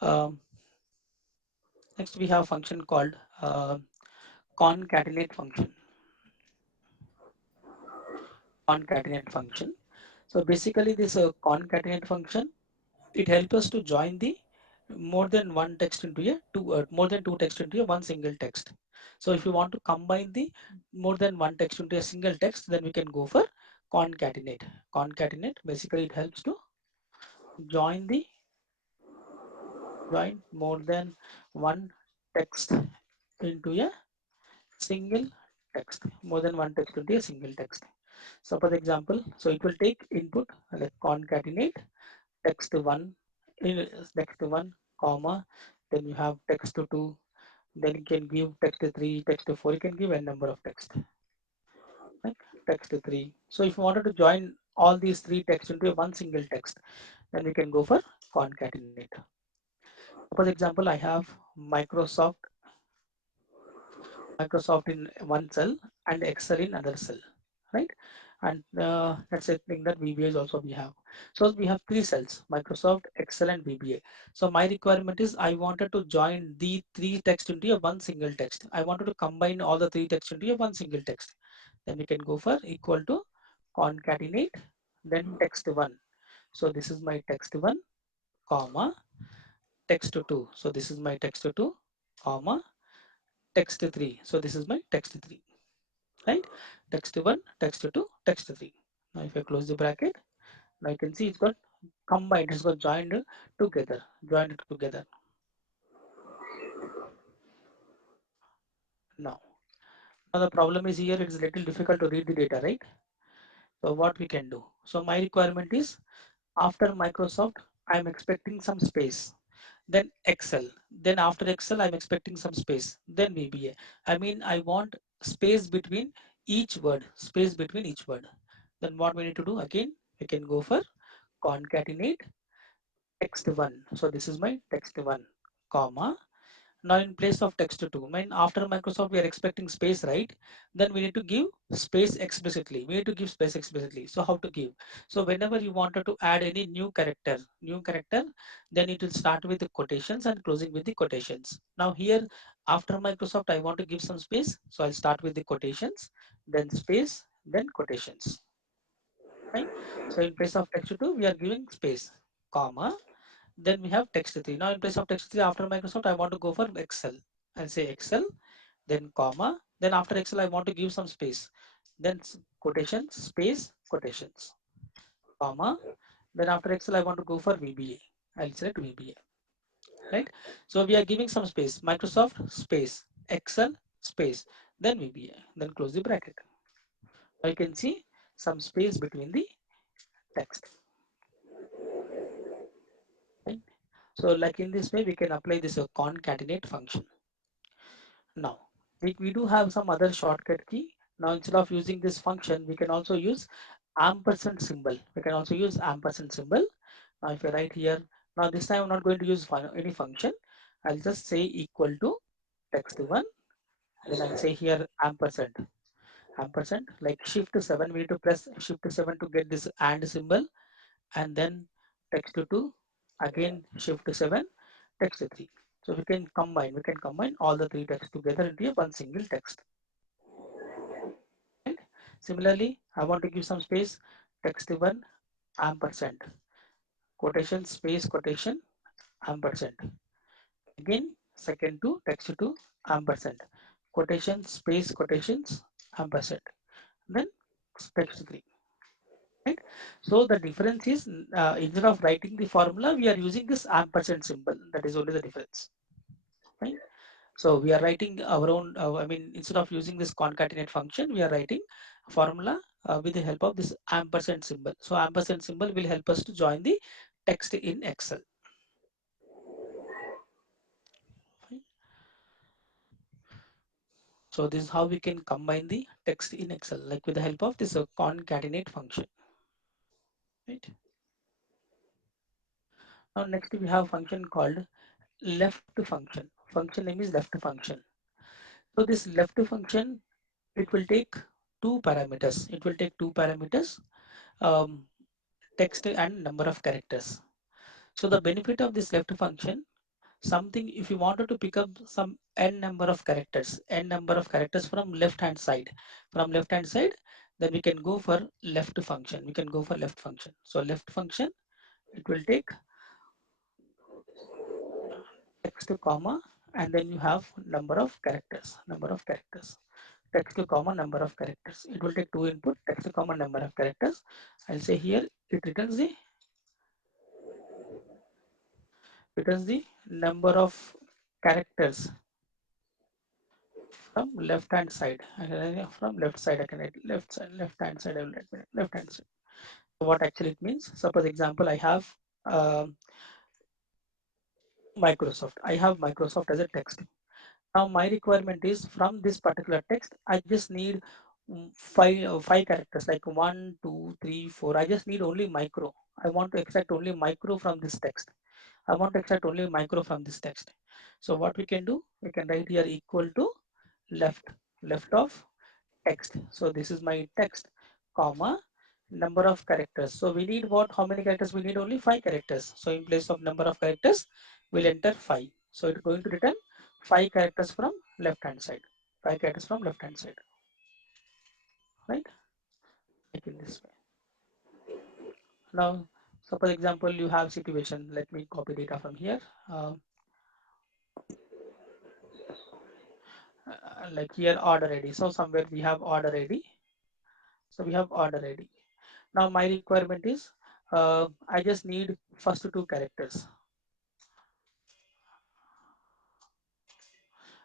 Um, Next, we have function called concatenate function. Concatenate function. So basically this concatenate function, it helps us to join the more than one text into a more than two text into a one single text. So if you want to combine the more than one text into a single text, then we can go for concatenate. Concatenate basically it helps to join the join more than one text into a single text, more than one text into a single text. Suppose example, so it will take input like concatenate text 1 in text 1 comma, then you have text 2, then you can give text 3, text 4, you can give a number of text, like text 3. So if you wanted to join all these three texts into one single text, then we can go for concatenate. Suppose example, I have Microsoft Microsoft in one cell and Excel in another cell, right? And that's a thing that VBA is also we have. So we have three cells, Microsoft, Excel, and VBA. So my requirement is I wanted to join the three text into a one single text. I wanted to combine all the three text into a one single text. Then we can go for equal to concatenate, then text one. So this is my text one, comma, text two. So this is my text two, comma, text three. So this is my text three, right? Text one, text two, text three. Now if I close the bracket, now you can see it's got combined, it's got joined together. Now, now the problem is here it's a little difficult to read the data, right? So what we can do? So my requirement is after Microsoft, I'm expecting some space. Then Excel. Then after Excel, I'm expecting some space. Then VBA. I mean, I want space between each word, space between each word. Then what we need to do again, we can go for concatenate text one. So this is my text one, comma. Now in place of text two, I mean after Microsoft we are expecting space, right? Then we need to give space explicitly. We need to give space explicitly. So how to give? So whenever you wanted to add any new character, then it will start with the quotations and closing with the quotations. Now here after Microsoft I want to give some space. So I'll start with the quotations, then space, then quotations. Right? So in place of text two, we are giving space, comma. Then we have text 3. Now in place of text 3 after Microsoft, I want to go for Excel. I'll say Excel. then comma, then after Excel I want to give some space, then quotations, space, quotations, comma, then after Excel I want to go for VBA, I'll select VBA, right? So we are giving some space, Microsoft space, Excel space, then VBA, then close the bracket. Now you can see some space between the text, right? So like in this way we can apply this concatenate function. Now we do have some other shortcut key. Now instead of using this function we can also use ampersand symbol. We can also use ampersand symbol. Now if I write here, now this time I'm not going to use any function. I'll just say equal to text1, and then I'll say here ampersand. Ampersand, like shift 7, we need to press shift 7 to get this and symbol, and then text2, again shift 7, text3. So we can combine all the three texts together into one single text. Right? Similarly, I want to give some space, text1 ampersand, quotation space quotation ampersand. Again, second to text2 ampersand, quotation space quotations ampersand. Then text3. Right? So the difference is instead of writing the formula, we are using this ampersand symbol. That is only the difference. Right? So we are writing our own, I mean, instead of using this concatenate function, we are writing a formula with the help of this ampersand symbol. So ampersand symbol will help us to join the text in Excel. Right? So this is how we can combine the text in Excel, like with the help of this concatenate function. Right? Now next we have a function called left function. Function name is left function. So this left function, it will take two parameters. It will take two parameters, um, text and number of characters. So the benefit of this left function, something if you wanted to pick up some n number of characters from left hand side, then we can go for left function. We can go for left function. So left function, it will take text comma, and then you have number of characters, text comma number of characters. It will take two input, text comma number of characters. I'll say here it returns the number of characters from left hand side. From left side I can write left hand side, I will write left hand side. So what actually it means, suppose example I have um Microsoft as a text. Now my requirement is from this particular text, I just need five characters, like 1, 2, 3, 4. I just need only micro. I want to extract only micro from this text. I want to extract only micro from this text. So what we can do, we can write here equal to left of text. So this is my text, comma, number of characters. So we need what? How many characters? We need only 5 characters. So in place of number of characters, we'll enter 5. So it's going to return 5 characters from left hand side. 5 characters from left hand side, right? Like in this way. Now, suppose example you have situation. Let me copy data from here. Like here order ID. So somewhere we have order ID. So we have order ID. Now my requirement is I just need first two characters,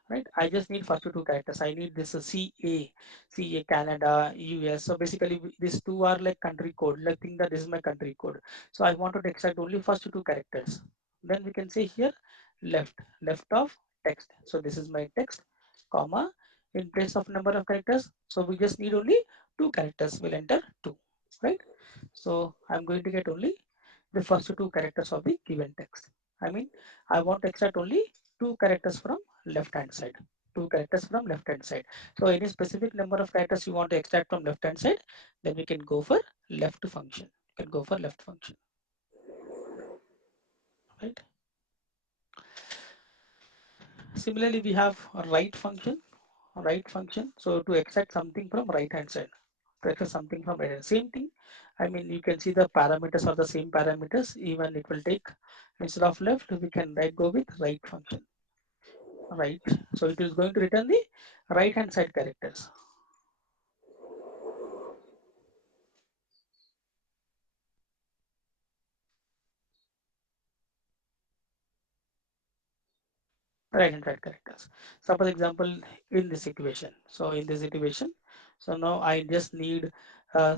right? I just need first two characters. I need this CA, Canada, US. So basically these two are like country code. Like think that this is my country code. So I wanted to extract only first two characters. Then we can say here left of text. So this is my text, comma, in place of number of characters. So we just need only two characters. We'll enter 2, right? So I'm going to get only the first two characters of the given text. I mean, I want to extract only two characters from left hand side. Two characters from left hand side. So any specific number of characters you want to extract from left hand side, then we can go for left function. You can go for left function, right? Similarly, we have a right function. Right function. So to extract something from right hand side, to extract something from right hand. Same thing. I mean, you can see the parameters are the same parameters. Even it will take, instead of left, we can go with right function. right. So it is going to return the right hand side characters. Right hand side characters. Suppose example in this situation. So in this situation, so now I just need uh,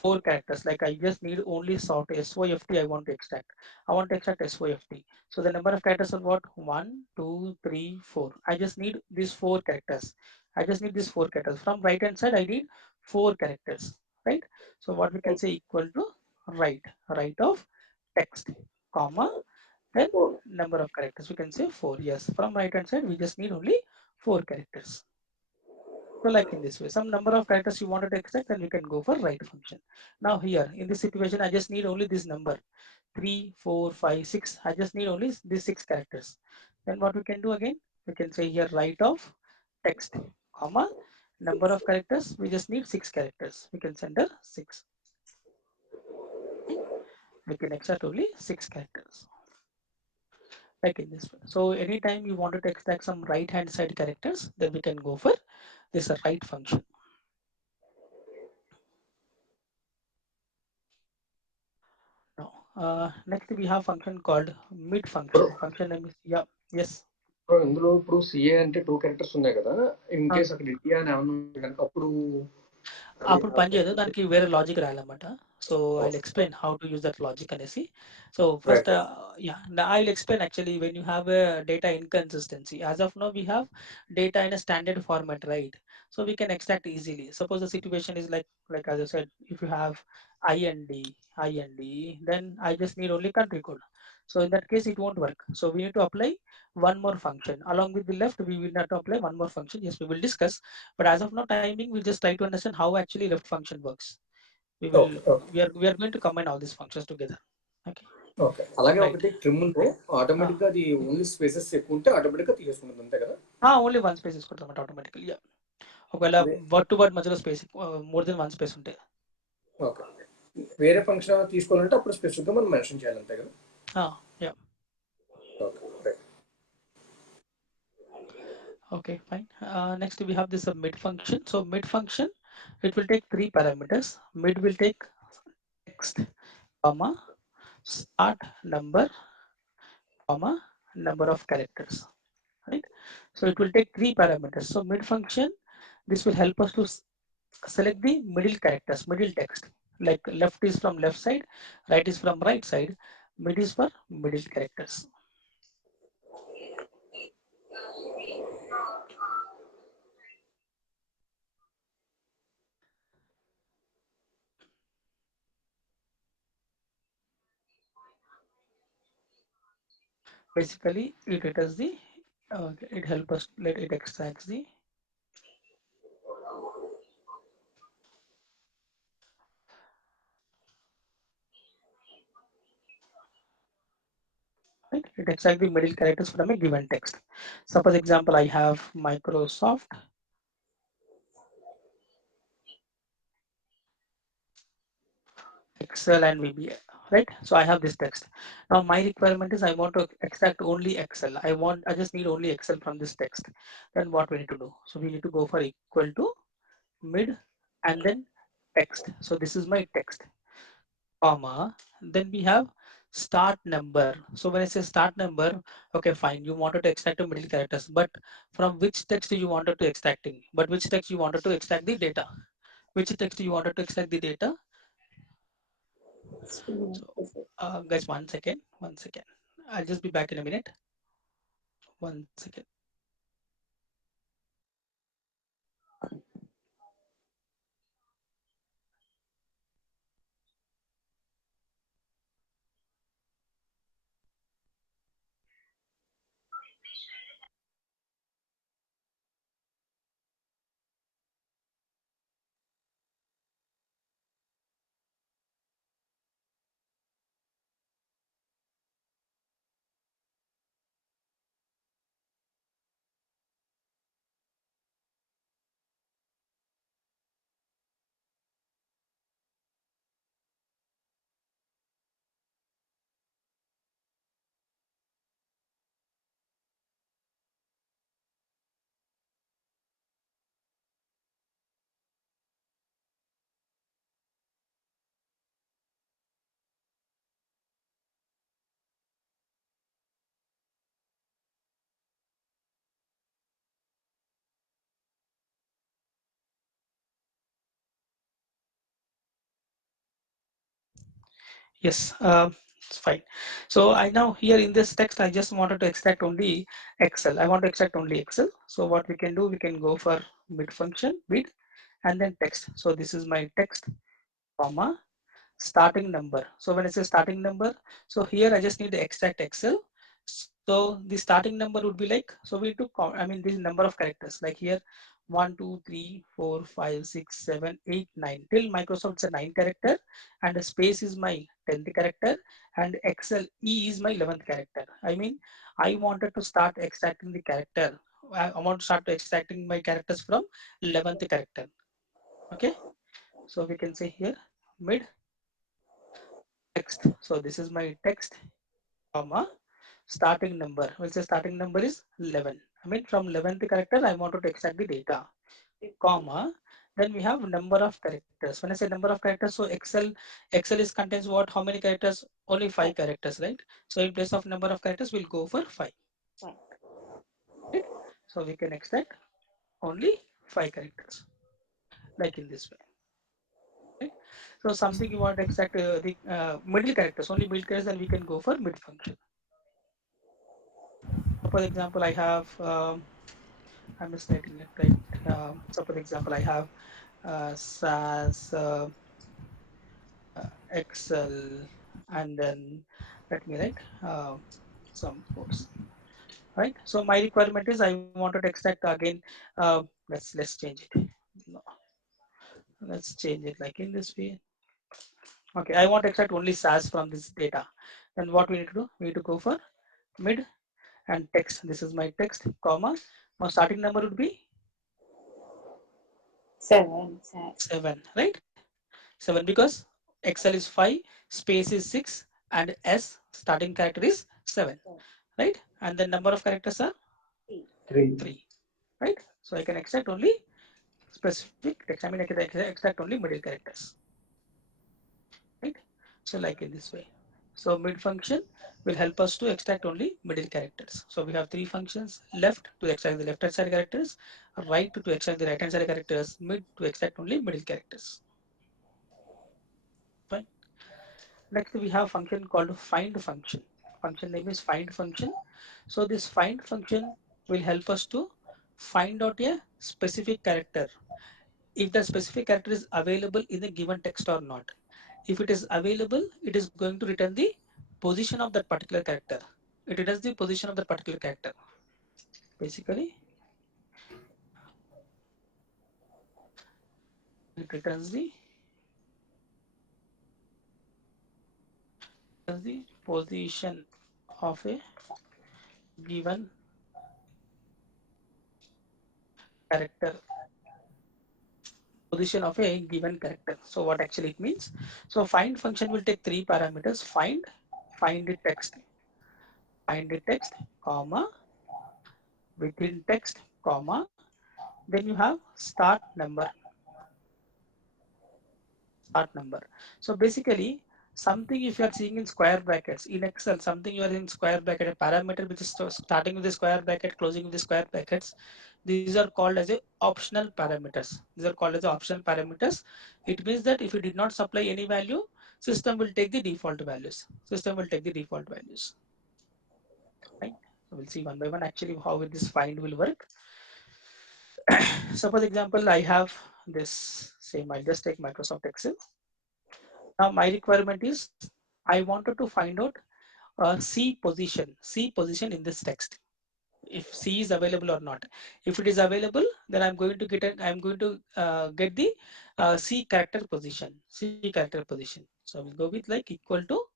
four characters. Like I just need only sort SOFT I want to extract. I want to extract SOFT. So the number of characters are what? 1, 2, 3, 4. I just need these four characters. I just need these four characters. From right hand side, I need four characters, right? So what we can say equal to right of text, comma, then number of characters. We can say four. Yes, from right hand side, we just need only four characters. So like in this way, some number of characters you wanted to extract, then we can go for write function. Now here in this situation, I just need only this number 3, 4, 5, 6. I just need only these six characters. Then what we can do again? We can say here write of text, comma, number of characters. We just need six characters. We can send her six. Okay. We can extract only six characters. Like in this way. So anytime you wanted to extract some right hand side characters, then we can go for this write function. Now, next we have function called mid bro function. Function name is yeah, yes. Bro ఇందులో ఇప్పుడు CA అంటే 2 characters ఉన్నాయి కదా, in Uh, case అక్కడ India అని ఏమన్నా ఉంటే కనుక అప్పుడు అది అప్పుడు పని చేయదు, దానికి వేరే లాజిక్ రాయాలన్నమాట. So I will okay, explain how to use that logic అనేసి. So first right. Yeah, I will explain actually when you have a data inconsistency. As of now we have data in a standard format, right? So we can extract easily. Suppose the situation is like as I said, if you have IND, then I just need only country code. So in that case, it won't work. So we need to apply one more function along with the left. We will not apply one more function. Yes, we will discuss. But as of now, timing, we'll just try to understand how actually left function works. We will okay, okay, we are going to combine all these functions together. Okay, okay. అలాగే right. ఒకటి ట్రిమ్లో Uh, ఆటోమేటిక్గా అది only spaces ఎక్కువ ఉంటే ఆటోమేటిక్గా తీసేసుకుంటుంది, అంతే కదా? only one space is automatically. Yeah. ఒకవేళ అదే, వర్డ్ టు వర్డ్ మధ్యలో space more than one space ఉంటే ఓకే. వేరే ఫంక్షన్ తీసుకోవాలంటే అప్పుడు స్పెసిఫిక్గా మనం మెన్షన్ చేయాలి, అంతే కదా? Yeah. Okay, right. Okay, fine. Next we have this mid function. So mid function, it will take three parameters. Mid will take text, comma, start number, comma, number of characters, right? So it will take three parameters. So mid function, this will help us to select the middle characters, middle text. Like left is from left side, right is from right side, mid is for middle characters. Basically, it returns the, it helps us, let it extracts the, right? It extracts the middle characters from a given text. Suppose example, I have Microsoft Excel and VBA, right? So I have this text. Now my requirement is I want to extract only Excel. I just need only Excel from this text. Then what we need to do? So we need to go for equal to mid and then text. So this is my text, comma. Then we have start number. So when I say start number, okay, fine. You wanted to extract the middle characters, but from which text you wanted to extracting? But which text you wanted to extract the data? Which text you wanted to extract the data? So, guys, one second, one second. I'll just be back in a minute. One second. Yes, it's fine. So I now here in this text, I just wanted to extract only Excel. I want to extract only Excel. So what we can do, we can go for mid function, mid, and then text. So this is my text, comma, starting number. So when I say starting number, so here I just need to extract Excel. So the starting number would be like, so we took, I mean, this number of characters like here, 1, 2, 3, 4, 5, 6, 7, 8, 9 till Microsoft's a 9 character, and the space is my 10th character, and Excel E is my 11th character. I mean, I wanted to start extracting the character. I want to start extracting my characters from 11th character. Okay, so we can say here mid text. So this is my text, comma, starting number. We'll say starting number is 11. I mean from 11th character I wanted to extract the data, comma. Then we have number of characters. When I say number of characters, so Excel is contains what? How many characters? Only 5 characters, right? So in place of number of characters, we'll go for 5. Right? So we can extract only 5 characters, like in this way. Right? So something you want to extract the middle characters, only middle characters, then we can go for mid function. For example, I have I'm just writing it right. So for example, I have SAS, Excel, and then let me write some codes. Right. So my requirement is I wanted to extract again. Let's change it. No, let's change it like in this way. Okay, I want to extract only SAS from this data. Then what we need to do? We need to go for mid and text. This is my text, comma. My starting number would be 7, right? 7 because Excel is 5, space is 6, and S starting character is 7, right? And the number of characters are 3, right? So I can extract only specific text. I mean, I can extract only middle characters, right? So like in this way. So mid function will help us to extract only middle characters. So we have 3 functions: left to extract the left hand side characters, right to extract the right hand side characters, mid to extract only middle characters. Fine. Next, we have function called find function. Function name is find function. So this find function will help us to find out a specific character. If the specific character is available in the given text or not. If it is available, it is going to return the position of that particular character. It returns the position of that particular character. Basically, it returns the position of a given character, position of a given character. So what actually it means? So find function will take 3 parameters: find the text, comma, within text, comma. Then you have start number. So basically, something if you are seeing in square brackets in Excel, something you are in square bracket, a parameter which is starting with the square bracket, closing with the square brackets, these are called as a optional parameters. These are called as optional parameters. It means that if you did not supply any value, system will take the default values. System will take the default values. Right? So we'll see one by one actually how this find will work. Suppose example, I have this same. I'll just take Microsoft Excel. Now my requirement is I wanted to find out C position in this text. If C is available or not. If it is available, then I'm going to get the C character position. So we'll go with like equal to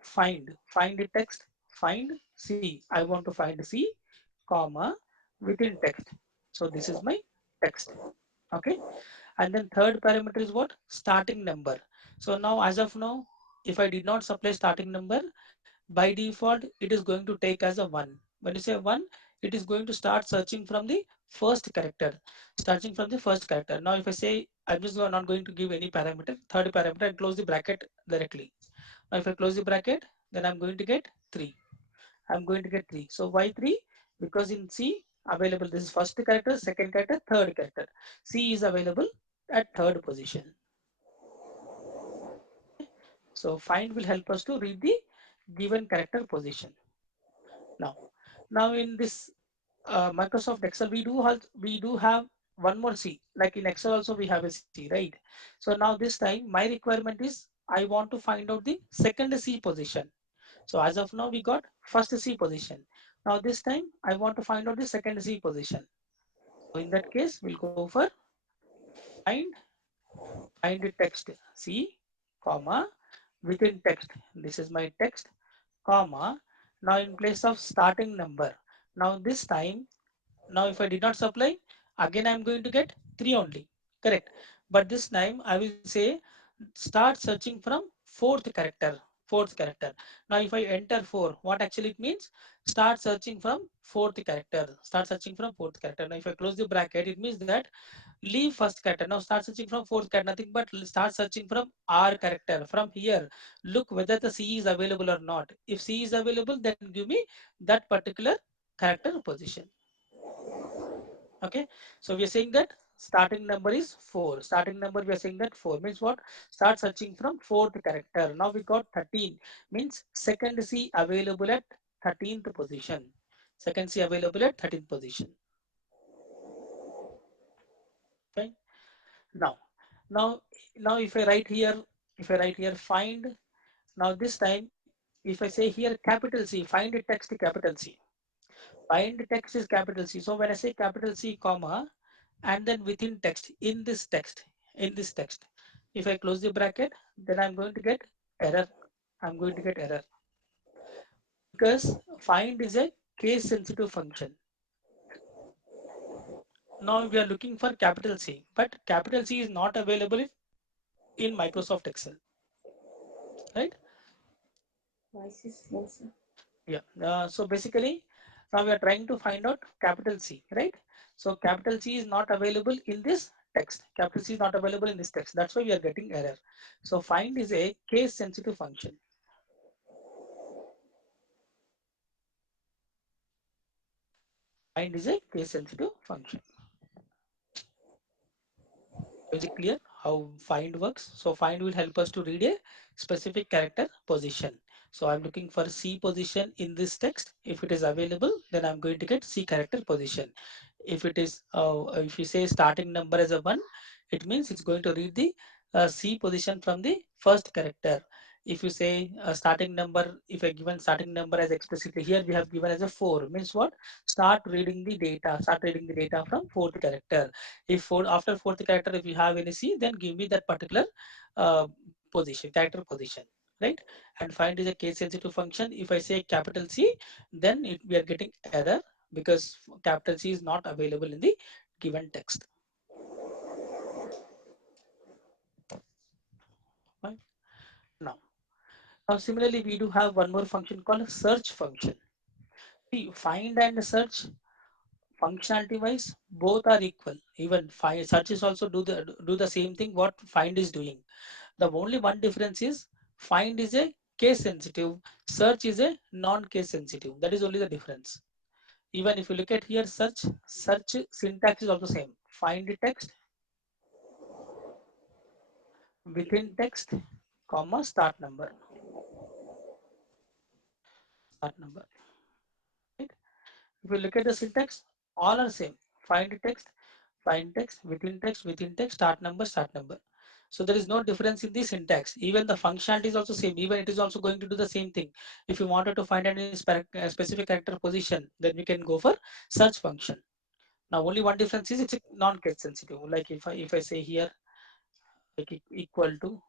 find the text, find C. I want to find C, comma, within text. So this is my text. Okay. And then third parameter is what? Starting number. So now as of now, if I did not supply starting number, by default it is going to take as a 1. When you say 1, it is going to start searching from the first character, starting from the first character. Now if I say I'm just not going to give any parameter, third parameter, and close the bracket directly. Now if I close the bracket, then I'm going to get 3. I'm going to get 3. So why 3? Because in C available, this is first character, second character, third character. C is available at third position. So find will help us to read the given character position. Now, now in this Microsoft Excel, we do have one more C. Like in Excel also we have a C, right? So now this time my requirement is I want to find out the second C position. So as of now we got first C position. Now this time I want to find out the second C position. So in that case we'll go for find find text C, comma, within text. This is my text, comma. Now in place of starting number. Now this time, now if I did not supply, again I'm going to get 3 only. Correct. But this time I will say start searching from fourth character. Fourth character. Now if I enter 4, what actually it means? Start searching from fourth character. Start searching from fourth character. Now if I close the bracket, it means that leave first character. Now start searching from fourth character, nothing but start searching from R character. From here, look whether the C is available or not. If C is available, then give me that particular character position. Okay, so we are saying that starting number is 4. Starting number we are saying that 4 means what? Start searching from fourth character. Now we got 13 means second C available at 13th position. Second C available at 13th position. Okay. Now, now, now if I write here, if I write here find, now this time, if I say here capital C, find the text capital C. Find the text is capital C. So when I say capital C, comma, and then within text, in this text, if I close the bracket, then I'm going to get error. I'm going to get error because find is a case sensitive function. Now we are looking for capital C, but capital C is not available in Microsoft Excel, right? Voice is slow, sir. Yeah. So basically, now we are trying to find out capital C, right? So capital C is not available in this text. Capital C is not available in this text. That's why we are getting error. So find is a case sensitive function. Find is a case sensitive function. Is it clear how find works? So find will help us to read a specific character position. So I'm looking for C position in this text. If it is available, then I'm going to get C character position. If it is, if you say starting number as a 1, it means it's going to read the C position from the first character. If you say starting number, if I given starting number as explicitly here, we have given as a 4, means what? Start reading the data, start reading the data from fourth character. If after fourth character, if you have any C, then give me that particular uh, position, character position, right? And find is a case sensitive function. If I say capital C, then we are getting error because capital C is not available in the given text. Right? Now, now similarly, we do have one more function called a search function. See, find and search functionality wise both are equal. Even find search is also do the same thing what find is doing. The only one difference is find is a case sensitive, search is a non-case sensitive. That is only the difference. Even if you look at here, search syntax is also same. Find the text, within text, comma, start number. Start number. Right? If you look at the syntax, all are same. Find text, within text, start number, start number. So there is no difference in the syntax. Even the functionality is also same. Even it is also going to do the same thing. If you wanted to find any specific character position, then we can go for search function. Now only one difference is it's a non-case sensitive. Like if I say here like equal to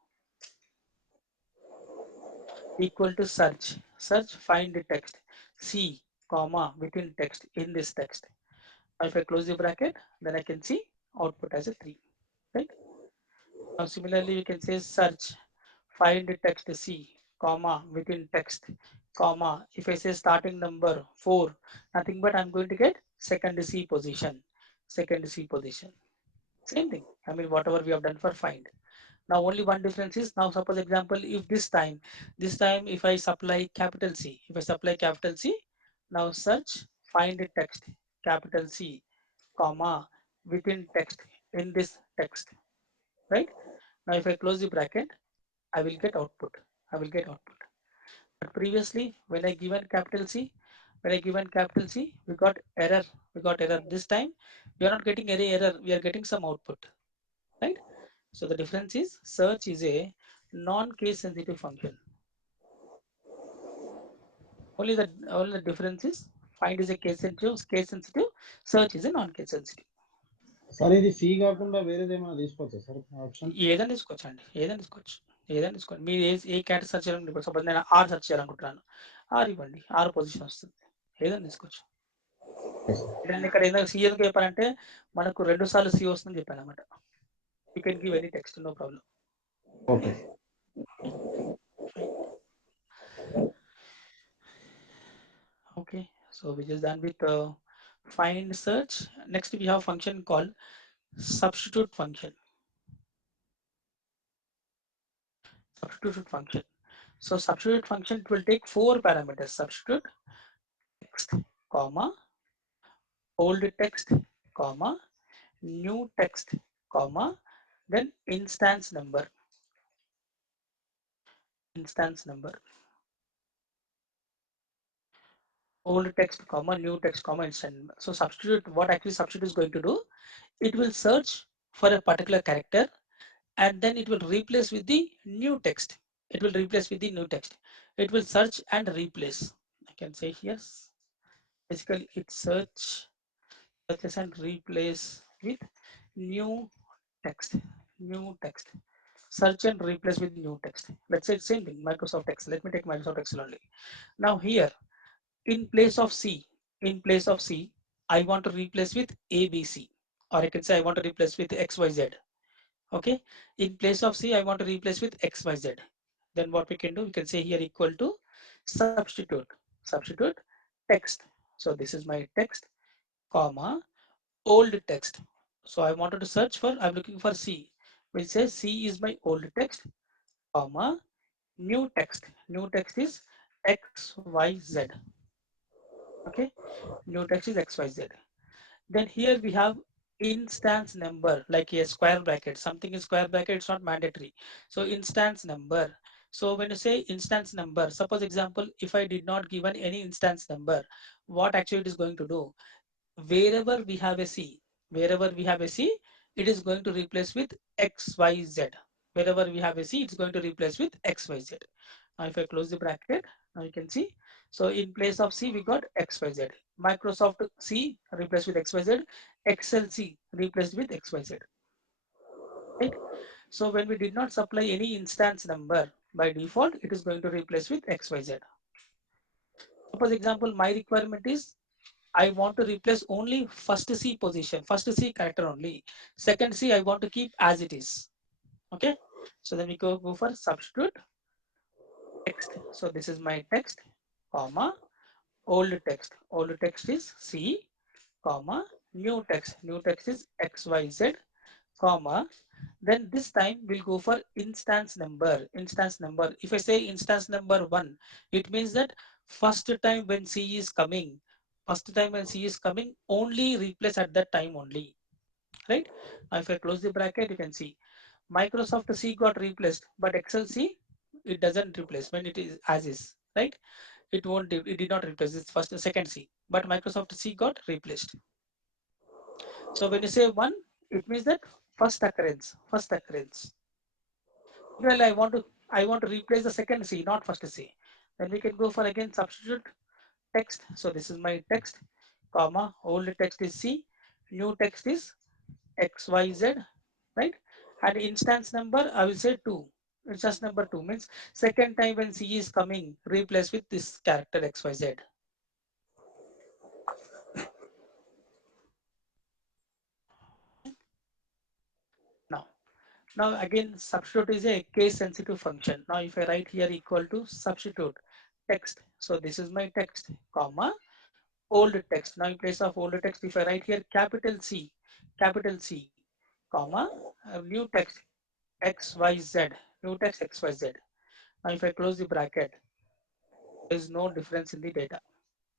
search find the text C comma within text in this text. Now if I close the bracket, then I can see output as a 3, right? Now similarly you can say search find the text C comma within text comma if I say starting number 4, nothing but I'm going to get second C position, second C position. Same thing. I mean whatever we have done for find. Now only one difference is now suppose example if this time if I supply capital C, if I supply capital C, now search find the text capital C comma within text in this text, right? Now if I close the bracket, I will get output. I will get output. But previously, when I given capital C, we got error. We got error. This time, we are not getting any error. We are getting some output, right? So the difference is search is a non-case sensitive function. Only the difference is find is a case sensitive, search is a non-case sensitive. Sir ఇది C కాకుండా వేరేది ఏమైనా తీసుకోవచ్చా sir option? ఏదైనా తీసుకోవచ్చు అండి, ఏదైనా తీసుకోవచ్చు, ఏదైనా తీసుకోండి. మీరు ఏ క్యారెక్టర్ సెర్చ్ చేయాలనుకుంటే సపోజ్ నేను ఆర్ సెర్చ్ చేయాలనుకుంటున్నాను, ఆర్ ఇవ్వండి, ఆర్ పొజిషన్ వస్తుంది, ఏదైనా తీసుకోవచ్చు. నేను ఇక్కడ ఏదైనా సి ఎందుకు చెప్పానంటే మనకు 2 సార్లు సి వస్తుందని చెప్పాను అనమాట. You can give any text, no problem. Okay. Okay, so we just done with find search. Next we have function called substitute function. Substitute function. So substitute function will take 4 parameters: substitute, text, comma, old text, comma, new text, comma, then instance number. Old text, comma, new text, comma, instance number. So substitute, what actually substitute is going to do, it will search for a particular character and then it will replace with the new text. It will replace with the new text. It will search and replace. I can say yes. Basically, it searches and replace with new text. New text. Search and replace with new text. Let's say same thing. Microsoft Excel. Let me take Microsoft Excel only. Now here, in place of C, I want to replace with ABC, or I can say I want to replace with XYZ. Okay, in place of C I want to replace with XYZ. Then what we can do, we can say here equal to substitute text. So this is my text, comma, old text. So I wanted to search for, I'm looking for C, which says C is my old text, comma, new text is XYZ. Okay, new text is XYZ. Then here we have instance number, like a square bracket. Something is square bracket, it's not mandatory. So instance number. So when you say instance number, suppose example, if I did not given any instance number, what actually it is going to do? Wherever we have a C, it is going to replace with XYZ. Wherever we have a C, it's going to replace with XYZ. Now if I close the bracket, now you can see. So in place of C, we got XYZ. Microsoft C replaced with XYZ. Excel C replaced with XYZ. Right? So when we did not supply any instance number, by default, it is going to replace with XYZ. Suppose example, my requirement is I want to replace only first C position, first C character only. Second C, I want to keep as it is. Okay. So then we go for substitute text. So this is my text, comma, old text. Old text is C, comma, new text is XYZ, comma. Then this time we'll go for instance number. If I say instance number 1, it means that first time when C is coming, only replace at that time only, right? Now if I close the bracket, you can see Microsoft C got replaced, but Excel C, it doesn't replace when it is as is, right? It did not replace this first, second C, but Microsoft C got replaced. So when you say 1, it means that first occurrence. Well, I want to replace the second C, not first C. Then we can go for again substitute text. So this is my text, comma, old text is C, new text is XYZ, right? And instance number, I will say 2. Instance number 2 means second time when C is coming, replace with this character XYZ. Now, now again, substitute is a case sensitive function. Now if I write here equal to substitute text. So this is my text, comma, old text. Now in place of old text, if I write here capital C, comma, new text XYZ, new text XYZ. Now if I close the bracket, there is no difference in the data.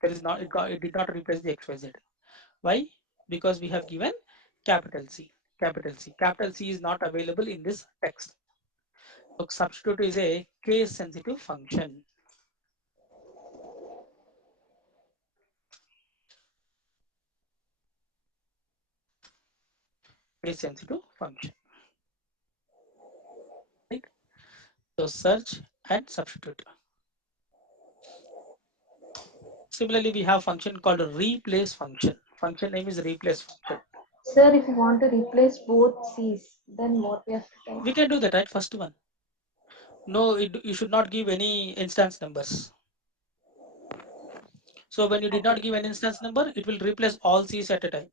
There is not, it did not replace the XYZ. Why? Because we have given capital C. Capital C is not available in this text. So substitute is a case sensitive function. Case sensitive function, right? So search and substitute. Similarly, we have function called replace function. Function name is replace function. Sir, if you want to replace both C's, then what we have to type? We can do that, right? First one. No, you should not give any instance numbers. So when you did not Okay. give an instance number, it will replace all C's at a time.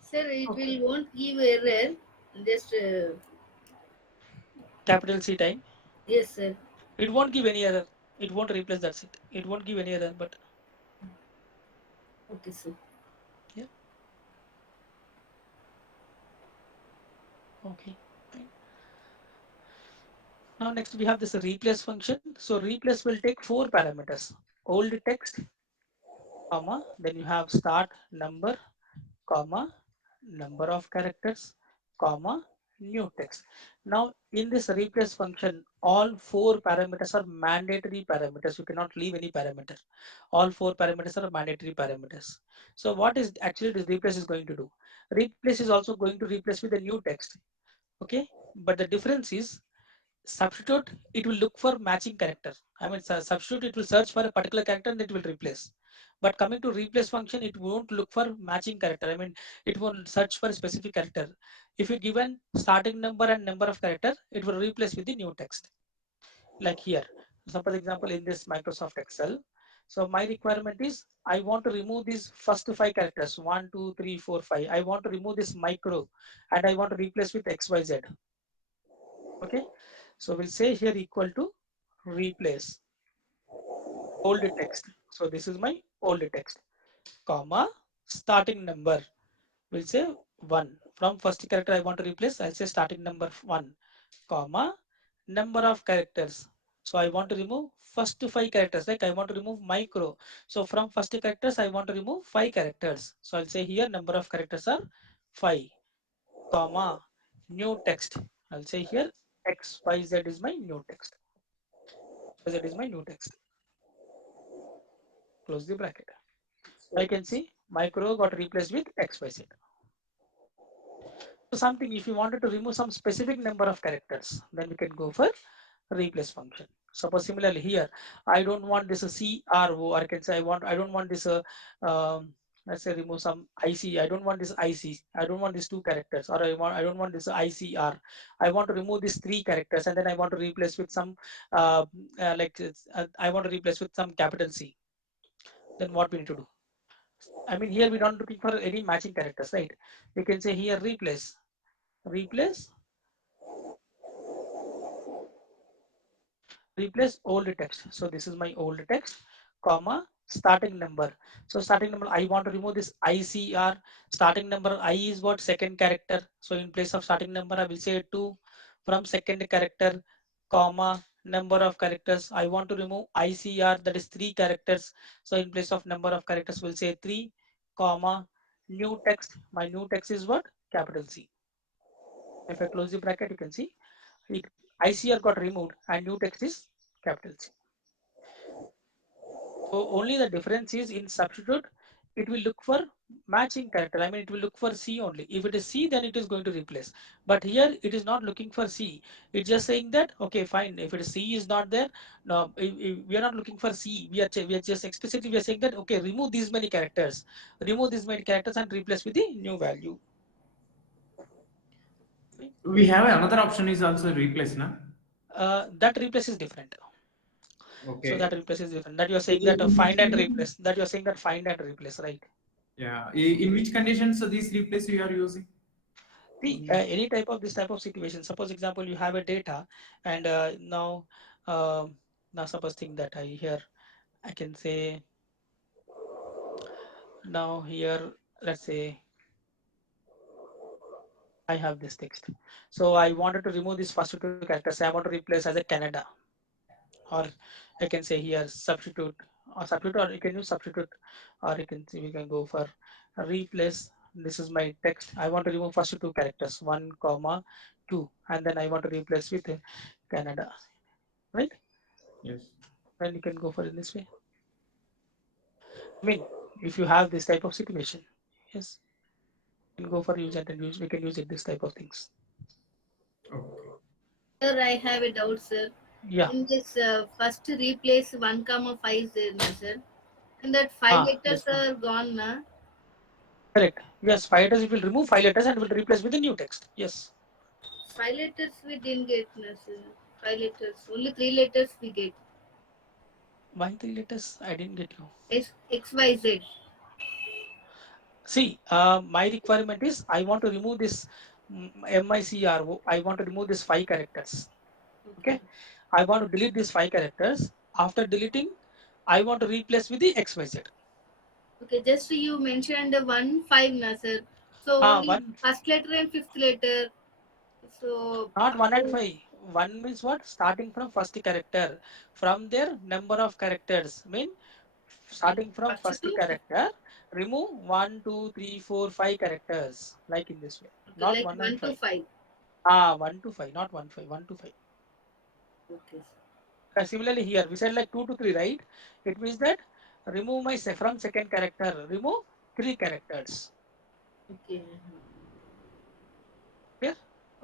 Sir, it Okay. will won't give error. Just Capital C time. yes, sir. It won't give any error. It won't replace, that's it. It won't give any error, but Okay, sir. yeah, okay. Fine. Now next we have this replace function. So replace will take four parameters. Old text, comma, then you have start number, comma, number of characters, comma, new text. Now in this replace function, all four parameters are mandatory parameters. You cannot leave any parameter. All four parameters are mandatory parameters. So what is actually this replace is going to do? Replace is also going to replace with a new text. Okay, but the difference is substitute, it will look for matching character. I mean, substitute, it will search for a particular character and it will replace. But coming to replace function, it won't look for matching character. I mean, it won't search for a specific character. If you given starting number and number of character, it will replace with the new text. Like here, suppose example in this Microsoft Excel. So my requirement is I want to remove these first five characters, 1, 2, 3, 4, 5. I want to remove this micro and I want to replace with XYZ. Okay, so we'll say here equal to replace old text. So this is my old text, comma, starting number. We'll say 1. From first character I want to replace, I'll say starting number 1, comma, number of characters. So I want to remove first 5 characters, like I want to remove micro. So from first characters, I want to remove 5 characters. So I'll say here number of characters are 5, comma, new text. I'll say here XYZ is my new text. XYZ is my new text. Close the bracket. I So can see micro got replaced with XYZ. So something, if you wanted to remove some specific number of characters, then we can go for replace function. Suppose similarly here, I don't want this CRO, or I can say I don't want this let's say remove some IC. I don't want this IC. I don't want these two characters, or I don't want this ICR. I want to remove these three characters, and then I want to replace with some I want to replace with some capital C. Then what we need to do? I mean, here we don't looking for any matching characters, right? We can say here replace replace old text. So this is my old text, comma, starting number. So starting number, I want to remove this ICR. Starting number I is what? Second character. So in place of starting number, I will say 2 from second character, comma, number of characters. I want to remove ICR, that is 3 characters. So in place of number of characters, we'll say 3, comma, new text. My new text is what? Capital C. If I close the bracket, you can see ICR got removed and new text is capital C. So only the difference is in substitute, it will look for matching character. I mean, it will look for C only. If it is C, then it is going to replace. But here it is not looking for C. It's just saying that, okay, fine. If it is C is not there, no, if we are not looking for C. We are just explicitly we are saying that, okay, remove these many characters, and replace with the new value. We have another option is also replace, na? That replace is different. So that Okay. replace is different. That you are saying that In which find and condition? replace. That you are saying that find and replace, right? Yeah. In which conditions this replace you are using? See, any type of this type of situation. Suppose example, you have a data, and um now suppose think that I can say now here, let's say I have this text. So I wanted to remove this first two characters. I want to replace as a Canada, or I can say here substitute, or you can use substitute, or you can see we can go for replace. This is my text. I want to remove first two characters, 1, comma, 2, and then I want to replace with Canada, right? Yes. Then you can go for in this way. I mean, if you have this type of situation, yes, you can go for use and use. We can use it this type of things. Okay. Sir, I have a doubt, sir. Yeah. In this first replace 1 comma 5 is there, na, sir? And that 5 Yes, letters are gone, na? correct. Yes, 5 letters. It will remove 5 letters and will replace with the new text. Yes. 5 letters we didn't get, na, sir. 5 letters. Only 3 letters we get. Why 3 letters? I didn't get you. X, Y, Z. See, my requirement is I want to remove this MICRO. I want to remove this 5 characters. Okay. Okay. I want to delete these 5 characters. After deleting, I want to replace with the XYZ. Okay, just you mentioned 1, 5, na, sir. So only One, first letter and fifth letter. So, not one and how? five. One means what? Starting from first character. From there, number of characters. Mean starting from First first two? character, remove 1, 2, 3, 4, 5 characters. Like in this way. Okay, Not like one and 1 to five. 5. 1 to 5, not 1 5. 1 to 5. Okay, Similarly here, we said like 2 to 3, right? It means that remove my from second character, remove 3 characters. okay, Clear?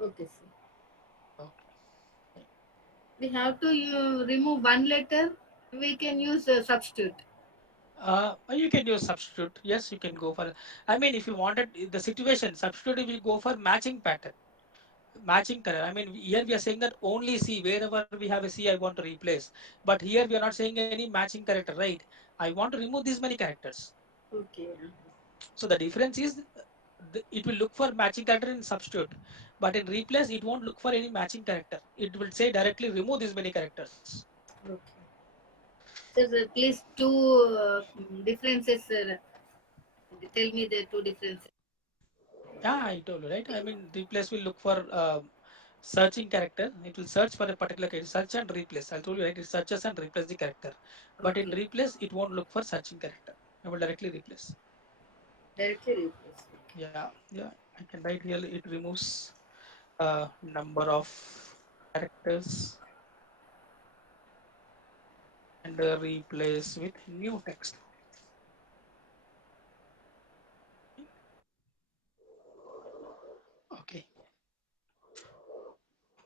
okay, sir. Okay. We have to remove one letter. We can use a substitute. You can use substitute. Yes, you can go for. I mean, if you wanted the situation, substitute will go for matching pattern, matching color. I mean, here we are saying that only C, wherever we have a C, I want to replace. But here we are not saying any matching character, right? I want to remove these many characters. Okay. So the difference is it will look for matching character in substitute, but in replace it won't look for any matching character. It will say directly remove these many characters. Okay. So, sir, please two differences, sir. Tell me the two differences. Yeah, I told you, right? I mean, replace will look for searching character. It will search for a particular character, search and replace. I told you, right? It searches and replace the character. But in Okay. replace, it won't look for searching character. It will directly replace. Directly replace. Yeah, yeah. I can write here. It removes number of characters and replace with new text. Okay.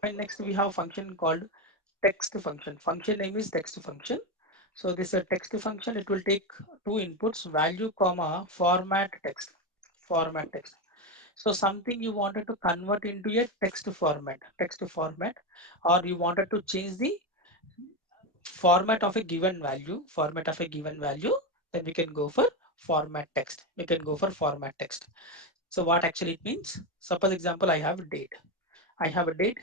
And next we have function called text function. Function name is text function. So this is a text function. It will take two inputs, value comma format text. Format text. So something you wanted to convert into a text format, or you wanted to change the format of a given value, then we can go for format text. We can go for format text. So what actually it means? Suppose example, I have date. I have a date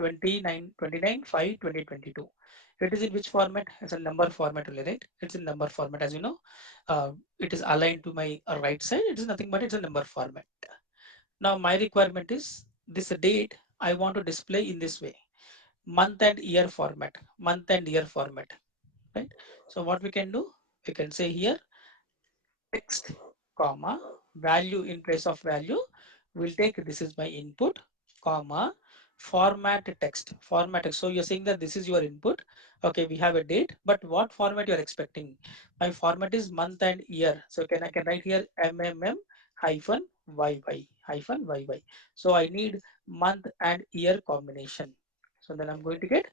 29/5/2022. It is in which format? It's a number format only, right? It's in number format, as you know. It is aligned to my right side. It is nothing but it's a number format. Now my requirement is this date I want to display in this way. Month and year format. Month and year format. Right? So what we can do? We can say here text comma value in place of value we'll take this is my input comma format text. So you're saying that this is your input. Okay, we have a date, but what format you're expecting? My format is month and year, so I can write here mmm hyphen yy. So I need month and year combination. So then I'm going to get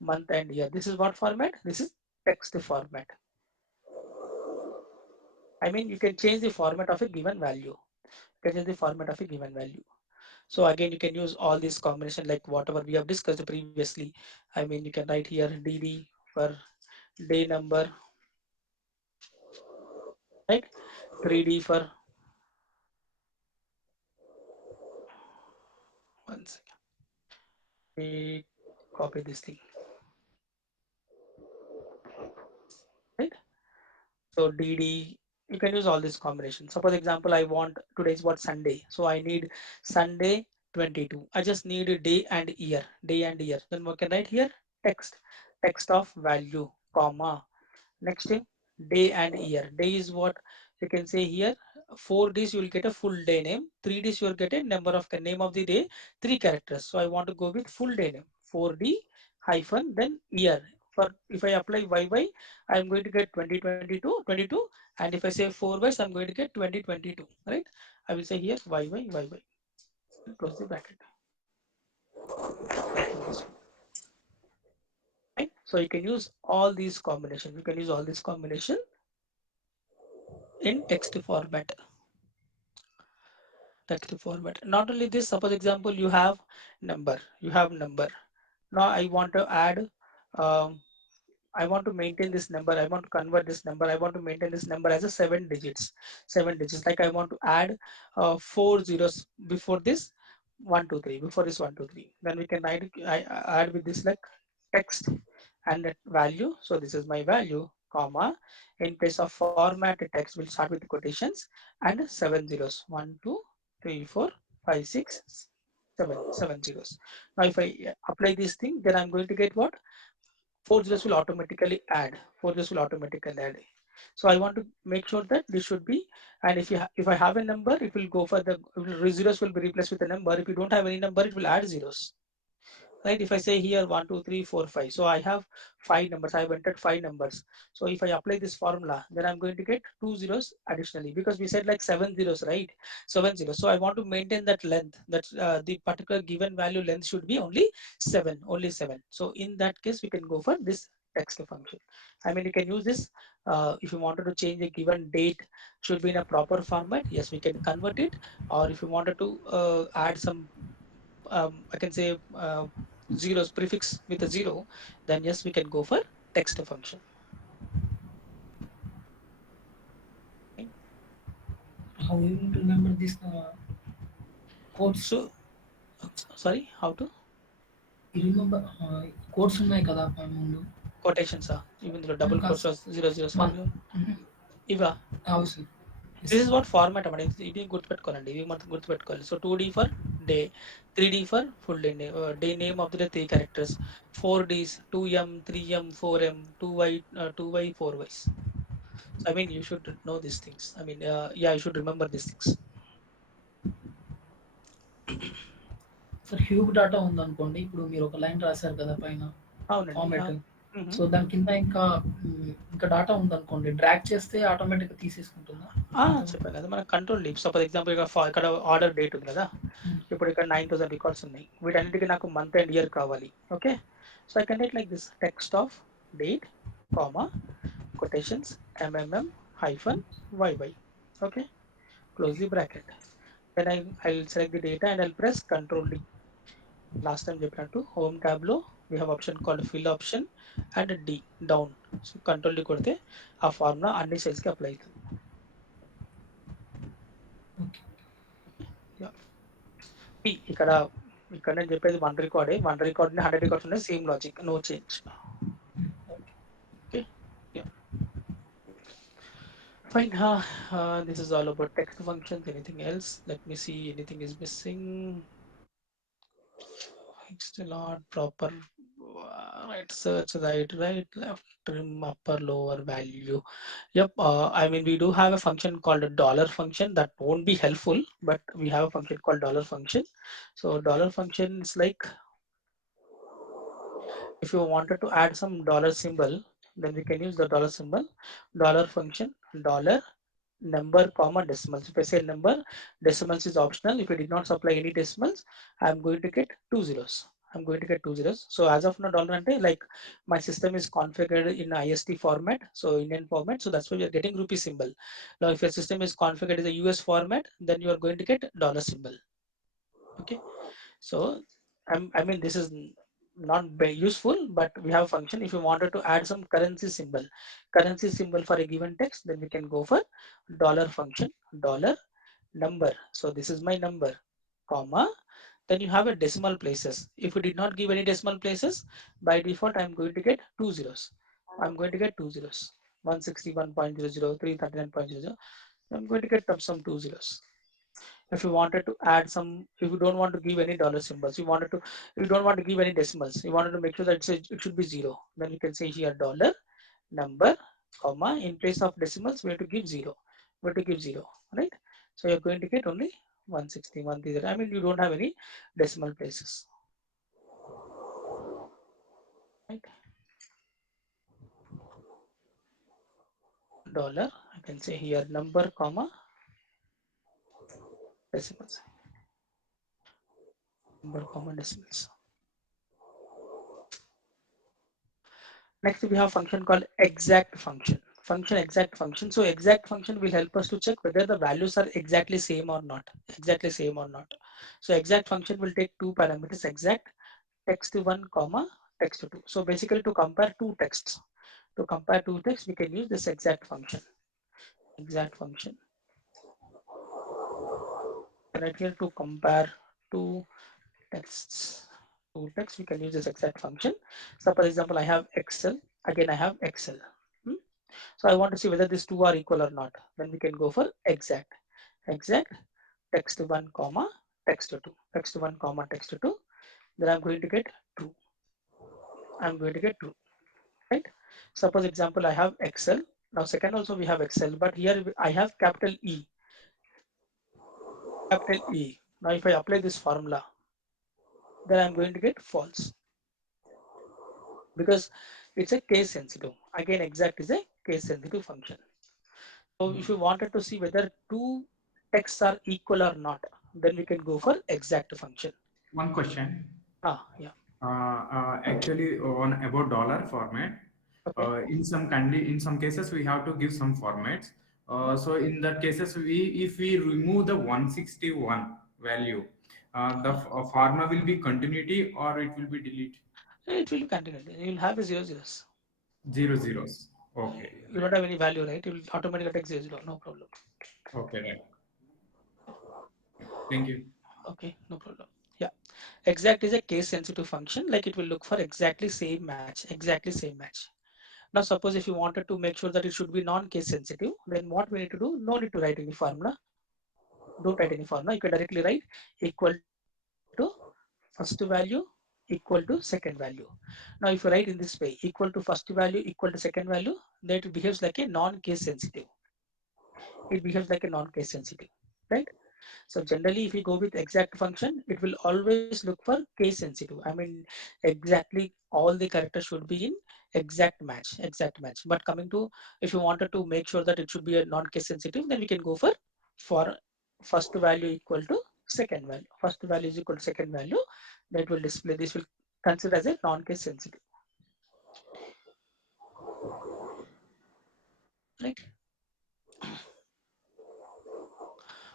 month and year. This is what format? This is text format. I mean, you can change the format of a given value. You can change the format of a given value. So again, you can use all these combination like whatever we have discussed previously. I mean, you can write here DD for day number, right? 3D for one second. We copy this thing, right? So DD, you can use all this combination. Suppose example, I want today's what Sunday. So I need Sunday 22. I just need a day and year. Then we can write here text of value, comma. Next thing, day and year. Day is what you can say here. 4 Ds you will get a full day name, 3 Ds you will get a number of name of the day, 3 characters. So I want to go with full day name, 4D hyphen then year. For if I apply YY, I'm going to get 2022, 22, and if I say 4 Ys, I'm going to get 2022, right? I will say here YY, YY, close the bracket, like this one, right? So you can use all these combinations. You can use all these combination in text format. Text format. Not only this, suppose example you have number, you have number. Now I want to add, um, I want to maintain this number. I want to convert this number. I want to maintain this number as a 7 digits. 7 digits. Like I want to add 4 zeros before this 123. Before this 123. Then we can add with this like text and that value. So this is my value, comma. In place of formatted text, we'll start with quotations and 7 zeros. 1 2 3 4 5 6 7 7 zeros. Now if I apply this thing, then I'm going to get what? 4 zeros will automatically add. 4 zeros will automatically add. So I want to make sure that this should be, and if I have a number, it will go for the zeros will be replaced with a number. If you don't have any number, it will add zeros, right? If I say here 1 2 3 4 5, so I have 5 numbers, I have entered 5 numbers. So if I apply this formula, then I'm going to get 2 zeros additionally, because we said like 7 zeros, right? 7 zeros. So I want to maintain that length, that the particular given value length should be only 7, only 7. So in that case we can go for this text function. I mean, you can use this if you wanted to change a given date should be in a proper format, yes, we can convert it. Or if you wanted to add some I can say zeros prefix with a zero, then yes, we can go for text function. Okay. How you will remember this codes? So sorry, how to You remember codes ఉన్నాయి కదా ముందు quotations are even though double కాదు quotes or zero zeros మన ఇవా అవసరం this is what format అన్నమాట. ఇది గుర్తుపెట్టుకోవాలండి, ఇవి మనం గుర్తుపెట్టుకోవాలి. So 2D for day, 3D for full day, day name of the day 3 characters, 4Ds 2M 3M 4M 2Y 2Y 4Ys. So I mean you should know these things. I mean yeah, you should remember these things. Sir huge data ఉందనుకోండి, ఇప్పుడు మీరు ఒక line రాశారు కదా పైన అవునండి. Format, మ్మ్. So దాని కింద ఇంకా డాటా ఉందనుకోండి, డ్రాగ్ చేస్తే ఆటోమేటిక్గా తీసేసుకుంటుందా? చెప్పాను కదా మన కంట్రోల్ లీవ్. సపోజ్ ఎగ్జాంపుల్ ఇక్కడ ఆర్డర్ డేట్ ఉంది కదా, ఇప్పుడు ఇక్కడ 9,000 రికార్డ్స్ ఉన్నాయి. వీటన్నిటికీ నాకు మంత్ అండ్ ఇయర్ కావాలి. Okay, so I can write like this text of date comma quotations hyphen yy. Okay, close the bracket. Then I'll select the data and I'll press control D. Last time చెప్పినట్టు home tab లో we have option called fill option and D down. So control D కొడితే ఆ formula అన్ని cells కి apply అవుతుంది. Yeah. ఇక్కడ ఇక్కడ నేను చెప్పేది 1 రికార్డ్, 1 రికార్డ్ 100 రికార్డ్స్ ఉన్నాయి, same logic, no change. Okay, fine. This is all about text functions. Anything else? Let me see. Anything is missing? It's still not proper. Right, search, right, left, trim, upper, lower value. Yep. I mean, we do have a function called a dollar function that won't be helpful, but we have a function called dollar function. So dollar function is like, if you wanted to add some dollar symbol, then we can use the dollar symbol, dollar function, dollar number comma decimals. If I say number, decimals is optional. If you did not supply any decimals, I'm going to get 2 zeros. I'm going to get 2 zeros. So as of now, dollar ante, like my system is configured in IST format, so Indian format. So that's why we are getting rupee symbol. Now, if your system is configured in the US format, then you are going to get dollar symbol. Okay. So I mean, this is not very useful, but we have a function. If you wanted to add some currency symbol for a given text, then we can go for dollar function, dollar number. So this is my number, comma. Then you have a decimal places. If you did not give any decimal places, by default, I'm going to get 2 zeros. I'm going to get 2 zeros. 161.00, 339.00. I'm going to get some 2 zeros. If you wanted to add some, if you don't want to give any dollar symbols, you don't want to give any decimals, you wanted to make sure that it should be 0, then you can say here dollar number comma, in place of decimals we have to give 0. but to give 0, right? So you're going to get only 160, 130. I mean, you don't have any decimal places, right? Dollar, I can say here number, comma, decimals, number, comma, decimals. Next, we have function called exact function. Exact function. So exact function will help us to check whether the values are exactly same or not. Exactly same or not. So exact function will take two parameters: exact text one, comma text two. So basically, to compare two texts, we can use this exact function. Exact function. Right here, to compare two texts. Two texts, we can use this exact function. So, for example, I have Excel. Again, I have Excel. Hmm? So I want to see whether these two are equal or not. Then we can go for exact. Exact text one, comma text two. Text one, comma text two. Then I'm going to get true. I'm going to get true. Right? Suppose example, I have Excel. Now second also we have Excel, but here I have capital E. Capital E. Now if I apply this formula, then I'm going to get false, because it's a case sensitive. Again, exact is a case sensitive function. So if you wanted to see whether two texts are equal or not, then we can go for exact function. One question. Yeah. Actually, on about dollar format, Okay. in some cases we have to give some formats. So in that cases, we if we remove the 161 value, the Yeah. formula will be continuity or it will be delete. It will continue. You will have a zero zeros. Zero zeros. Okay. You don't have any value, right? You will automatically take zero zero. No problem. Okay. Right. Thank you. Okay. No problem. Yeah. Exact is a case sensitive function. Like it will look for exactly same match. Exactly same match. Now, suppose if you wanted to make sure that it should be non-case sensitive, then what we need to do? No need to write any formula. Don't write any formula. You can directly write equal to first value equal to second value. Now, if you write in this way, equal to first value equal to second value, then it behaves like a non-case sensitive. It behaves like a non-case sensitive, right? So generally, if you go with exact function, it will always look for case sensitive. I mean, exactly all the characters should be in exact match, exact match. But coming to, if you wanted to make sure that it should be a non-case sensitive, then we can go for first value equal to second value. First value is equal to second value. That will display. This will consider as a non-case sensitive, right?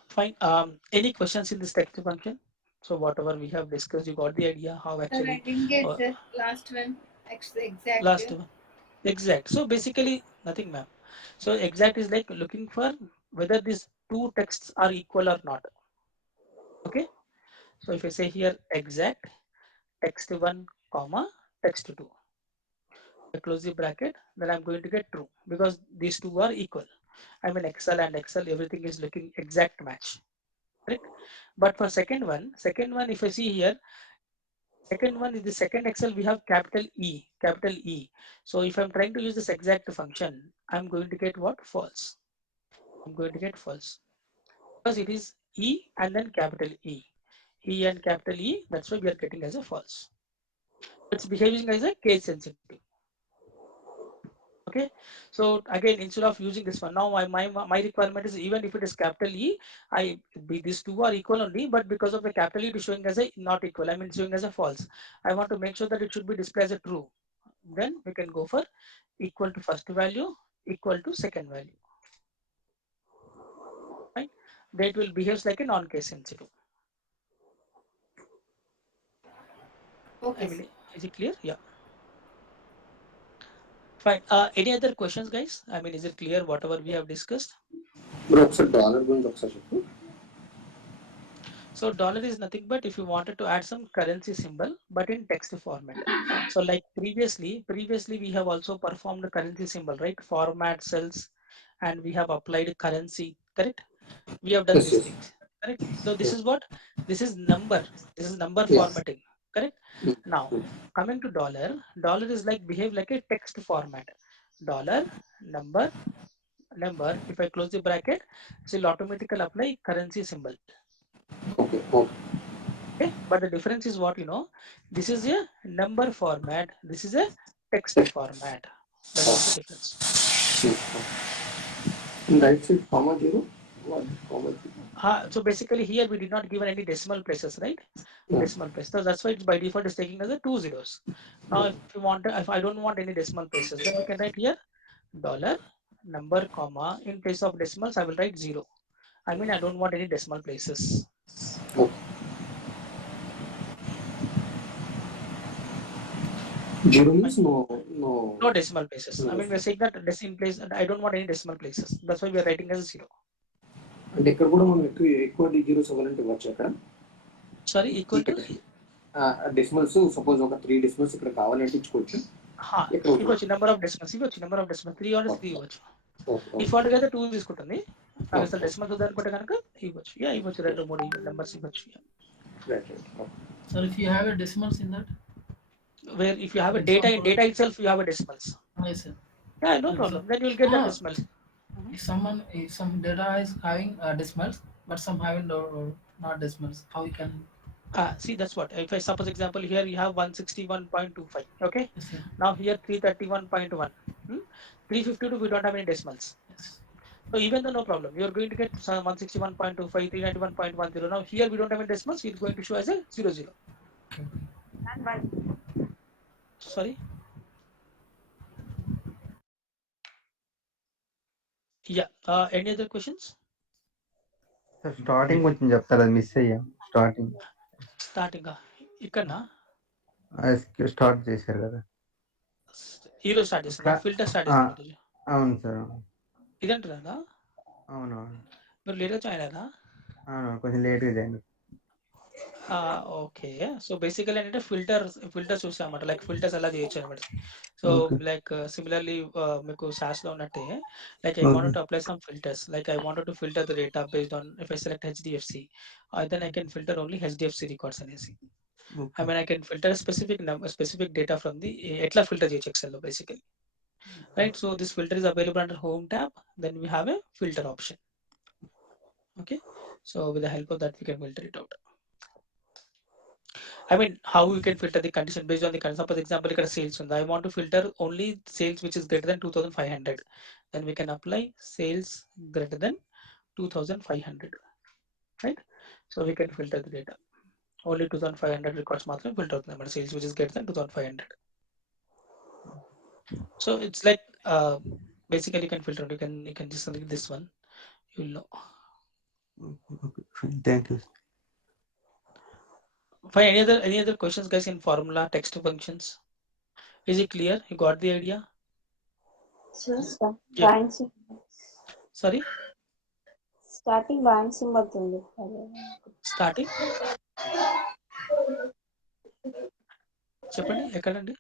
Fine. Any questions in this text function? So whatever we have discussed, you got the idea how Sir, I actually didn't get uh, the last one. Exact. last one. Exact. So basically nothing, ma'am. So exact is like looking for whether these two texts are equal or not. Okay. So if I say here exact text one, comma text two, I close the bracket, then I'm going to get true because these two are equal. I mean Excel and Excel, everything is looking exact match. Correct. But for second one, if I see here, second one is the second Excel, we have capital E, capital E. So if I'm trying to use this exact function, I'm going to get what? False. I'm going to get false because it is E and then capital E. E and capital E, that's why we are getting as a false. It's behaving as a case sensitive. Okay, so again, instead of using this one, now my requirement is even if it is capital E, these two are equal only, but because of the capital E, it is showing as a not equal. I mean, showing as a false. I want to make sure that it should be displayed as a true. Then we can go for equal to first value equal to second value. Right? That will behave like a non-case sensitive. I Okay, sir. mean, is it clear? Yeah. Fine. Any other questions, guys? I mean, is it clear whatever we have discussed? Bro ఒకసారి dollar గురించి ఒకసారి చెప్పు. So dollar is nothing but if you wanted to add some currency symbol, but in text format. So like previously we have also performed currency symbol, right? Format cells, and we have applied currency, correct? We have done Yes, these yes. things, correct? So this Yeah. is what? This is number. This is number Yeah. formatting, correct? Now coming to dollar, dollar is like behave like a text format. Dollar, number, number, if I close the bracket, it will automatically apply currency symbol. Okay. Okay. Okay, but the difference is what, this is a number format, this is a text format. That is the difference. In right side, comma 0. What? Comma 0. So basically here we did not give any decimal places, right? Yeah. Decimal place. So that's why it's by default is taking as a 2 zeros. Now if I don't want any decimal places, then we can write here dollar number comma, in place of decimals I will write 0. I mean I don't want any decimal places. Okay. 0 means No decimal places. No I mean we're saying that decimal place, I don't want any decimal places. That's why we are writing as a 0. అంటే ఇక్కడ కూడా మనం ఎక్కువ zeros ఇవ్వాలంటే ఇవ్వచ్చు అక్కడ. Sorry, equal to decimals suppose ఒక 3 decimals ఇక్కడ కావాలంటే ఇచ్చుకోవచ్చు. ఇవ్వచ్చు నెంబర్ ఆఫ్ డెసిమల్స్ ఇవ్వచ్చు, నెంబర్ ఆఫ్ డెసిమల్స్ 3 ఆర్ 3 ఇవ్వచ్చు. డిఫాల్ట్ గా అయితే 2 తీసుకుంటుంది. నాకు అసలు డెసిమల్స్ వద్దనుకుంటే కనుక ఇవ్వచ్చు. ఇవ్వచ్చు 2 3 నెంబర్స్ ఇవ్వచ్చు. So if you have a decimals in that, where if you have a data, in data itself you have a decimals. yes sir. Yeah, no problem. Then you will get the decimals. If some data is having decimals, but some having not decimals, how you can? See, that's what. If I suppose example here you have 161.25. Okay. Yes, sir. Now here 331.1. 352 we don't have any decimals. Yes. So even though no problem, you are going to get 161.25, 391.10. Now here we don't have any decimals. It's going to show as a 00. Okay. Sorry. Yeah. Any other questions? Starting కొంచెం చెప్తారు, అది miss అయ్యా. Starting ఇక్కడ start చేశారు కదా, ఈరోజు start చేస్తున్నా, filter start చేస్తున్నా. అవును సార్. ఇదంటారా? అవును. మీరు లేట్గా జాయిన్ అయ్యారా? అవును, కొంచెం లేట్గా జాయిన్. ఓకే. సో బేసికలీ ఏంటంటే ఫిల్టర్స్ చూసాం అన్నమాట, లైక్ ఫిల్టర్స్ ఎలా చేయొచ్చు అనమాట. సో లైక్ సిమిలర్లీ మీకు SAS లో ఉన్నట్టే, like I wanted to apply some filters, like I wanted to filter the data based on, if I select HDFC, then I can filter only HDFC records అనేసి. I mean I can filter specific data from the ఎట్లా filter చేయొచ్చు Excel లో basically, right? So this filter is available under home tab, then we have a filter option. Okay, so with the help of that we can filter it out. I mean, how we can filter the condition based on the condition. Suppose example, ఇక్కడ sales ఉంది. I want to filter only sales which is greater than 2,500. Then we can apply sales greater than 2,500, right? So we can filter the data. Only 2,500 records మాత్రమే filter అవుతుంది అన్నమాట, sales which is greater than 2,500. So it's like basically you can filter. You can just select this one. You'll know. Thank you. Fine. Any other questions, guys, in formula text functions? Is it clear? You got the idea? Sorry. Starting line symbol ఉంది. Starting చెప్పండి ఎక్కడండి?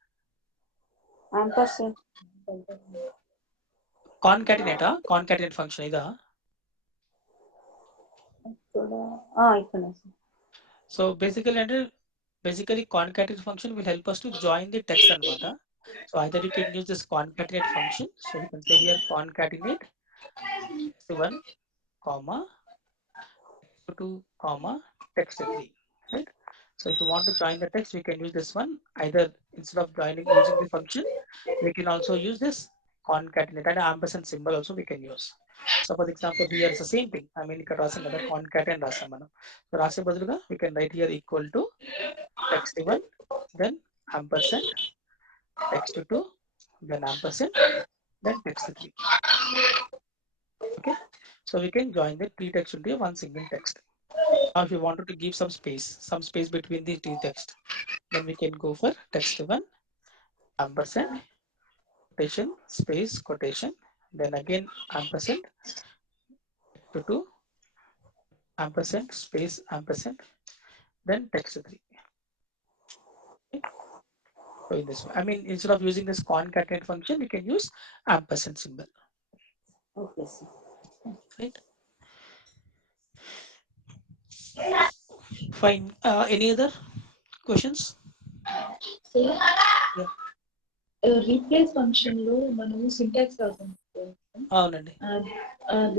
ampersand. కాన్కాటినేట్ function ఇదా? ఇక్కడ. So basically concatenate function will help us to join the text anamata. So either you can use this concatenate function. So we can say here concatenate text1 comma text2 comma text3, right? So if you want to join the text, we can use this one. Either instead of using the function, we can also use this concatenate and ampersand symbol also we can use. So for example here is the same thing. I mean ఇక్కడ రాసాం కదా, concatenate రాసాం మనం. So రాసే బదులుగా we can write here equal to text1, then ampersand, text2, then ampersand, then text3. Okay, so we can join the three text into one single text. Now if you wanted to give some space between the three text, then we can go for text1 ampersand quotation space quotation, then again ampersand, text2 ampersand space ampersand, then text3. Okay. So in this way, I mean instead of using this concatenate function, we can use ampersand symbol. Okay, sir. Right. Fine. Any other questions? Replace function లో మనము syntax రాసాం. కదా అవునండి.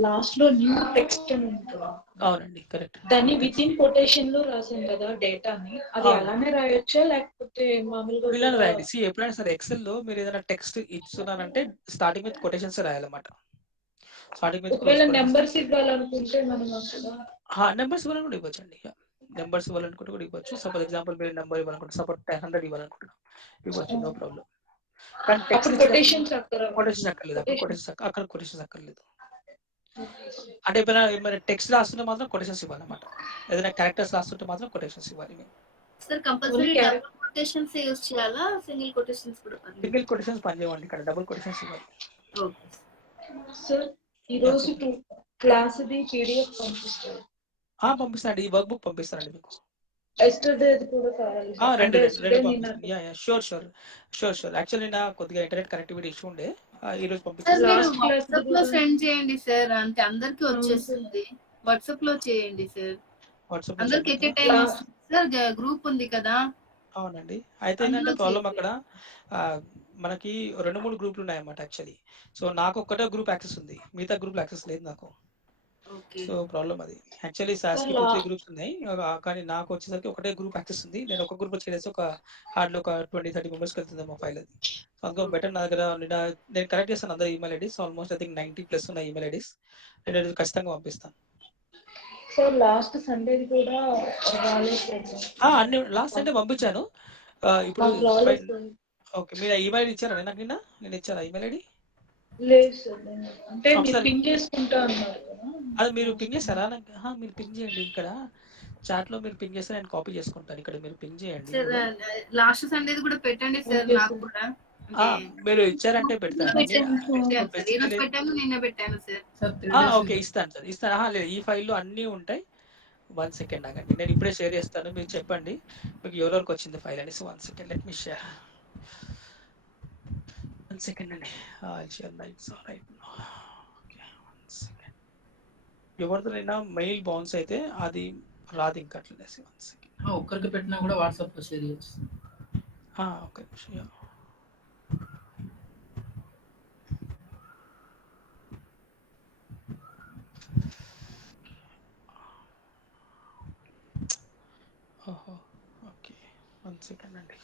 Last లో new text అని ఉంటుంది. అవునండి. Correct. దాన్ని విత్ ఇన్ కొటేషన్ లో రాసాం కదా డేటాని, అది అవును. అలానే రాయొచ్చా లేకపోతే మామూలుగా ఇలానే కూడా? రాయండి. ఎప్పుడైనా సరే ఎక్సెల్‌లో మీరు ఏదైనా టెక్స్ట్ ఇస్తున్నారంటే స్టార్టింగ్ విత్ కొటేషన్స్ రాయాలన్నమాట. స్టార్టింగ్ విత్ ఒకవేళ కొటేషన్స్. నెంబర్స్ ఇవ్వాలనుకుంటే మనం అసలు నంబర్స్ ఇవ్వాలని కూడా ఇవ్వచ్చండి. నంబర్స్ ఇవ్వాలనుకుంటే కూడా ఇవ్వచ్చు. సపోజ్ ఎగ్జాంపుల్ మీరు నంబర్ ఇవ్వాలనుకుంటే సపోజ్ 100 ఇవ్వాలనుకుంటున్నాం. ఇవ్వచ్చు. No problem. కానీ టెక్స్ట్ అప్పుడు ఇచ్చినప్పుడు కొటేషన్స్ అక్కడ కొటేషన్స్ అక్కర్లేదు. కొటేషన్. అక్కడ కొటేషన్స్ అక్కర్లేదు. అంటే ఏమైనా టెక్స్ట్ రాస్తుంటే మాత్రం కొటేషన్స్ ఇవ్వాలన్నమాట. ఏదైనా క్యారెక్టర్స్ రాస్తుంటే మాత్రం కొటేషన్స్ ఇవ్వాలి మేము. Sir only compulsory character. Double quotations use చేయాలా, సింగిల్ కొటేషన్స్ కూడా పర్లేదు? సింగిల్ కొటేషన్స్ పనిచేయవండి. ఇక్కడ డబుల్ కొటేషన్స్ ఇవ్వాలి. ఓకే సార్ యా ఈరోజు చెప్పండి. క్లాస్ది పీడిఎఫ్ పంపిస్తారు. పంపిస్తానండి. ఈ వర్క్ బుక్ పంపిస్తానండి మీకు. ఎస్టర్డే అది కూడా కావాలి సార్. 2 అంటే 2 ఎస్టర్డే 2 నిన్న పంపిస్తాను. షూర్. యాక్చువల్లీ నా కొద్దిగా ఇంటర్నెట్ కనెక్టివిటీ ఇష్యూ ఉండే. ఈరోజు సార్. పంపించేస్తాను. మీరు లాస్ట్ క్లాస్ వాట్సాప్ లో కూడా. సెండ్ చేయండి సార్, అంటే అందరికి అవును సార్. వచ్చేస్తుంది. వాట్సాప్ లో చేయండి సార్, వాట్సాప్‌లో అందరికి ఎట్ ఏ చేయమంటారా? టైం లా వస్తుంది సార్. గ్రూప్ ఉంది కదా, అవునండి. అయితే ఏంటంటే అందులో ప్రాబ్లమ్ అక్కడ చేసేయండి. మనకి 2, 3 గ్రూప్‌లు ఉన్నాయన్నమాట యాక్చువల్లీ. నాకు ఒక్కటే గ్రూప్ యాక్సెస్ ఉంది. మిగతా గ్రూప్‌లో యాక్సెస్ లేదు నాకు. ఓకే ప్రాబ్లమ్ అది. యాక్చువల్లీ సార్ సాస్‌కి 2, 3 గ్రూప్స్ ఉన్నాయి. కానీ నాకు వచ్చేసరికి ఒకటే గ్రూప్ యాక్సెస్ ఉంది. నేను ఒక గ్రూప్‌లో చేరేసి హార్డ్‌లీ ఒక 20, 30 మెంబర్స్‌కి వెళ్తుందేమో ఫైల్ అది. అందుకని ఓకే బెటర్ నా దగ్గర నేను కనెక్ట్ చేస్తాను అందరి email IDs. Almost I think 90 plus ఉన్నాయి ఈమెయిల్ ఐడీస్. నేను ఈరోజు ఖచ్చితంగా పంపిస్తాను. సార్ లాస్ట్ సండేది కూడా రాలేదు సార్. అన్ని లాస్ట్ సండే పంపించాను. ఇప్పుడు మాకు ఫై రాలేదు సార్. ఓకే. మీరు ఈమెయిల్ ఇచ్చారా నాకు నిన్న? నేను ఇచ్చానా ఈమెయిల్ ఐడీ? లేదు సార్. అంటే మీరు ఒకసారి పింగ్ చేసుకుంటా అన్నారు కదా. అది మీరు పింగ్ చేశారా? మీరు పింగ్ చేయండి. ఇక్కడ చాట్‌లో మీరు పింగ్ చేస్తే నేను కాపీ చేసుకుంటాను. ఇక్కడ మీరు పింగ్ చేయండి సార్. ఎవరో. లాస్ట్ సండేది కూడా పెట్టండి సార్, ఓకే నాకు సార్. కూడా. ఆ! అంటే మీరు ఇచ్చారంటే పెడతానండి. పెట్టాను సో, పెట్టాను సార్, ఈ రోజు బేసికల్లీ పెట్టాను, నిన్న పెట్టాను సార్. Sir 3 days okay. ఇస్తాను సార్. ఇస్తాను. లేదు ఈ ఫైల్‌లో అన్నీ ఉంటాయి. 1 సెకండ్ ఆగండి. నేను ఇప్పుడే షేర్ చేస్తాను. మీరు చెప్పండి. మీకు ఎవరెవరికి వచ్చింది ఫైల్ అనేసి. 1 second let me share. 1 second అండి. I'll share right now. Okay. 1 second. ఎవరిదైనా మెయిల్ బౌన్స్ అయితే అది రాదు ఇంకా అట్లనేసి 1 సెకండ్. ఒక్కరికి పెట్టినా కూడా వాట్సాప్ లో షేర్ చేయొచ్చు. ఒక్క నిమిషం. ఓహో! ఓకే. 1 సెకండ్ అండి.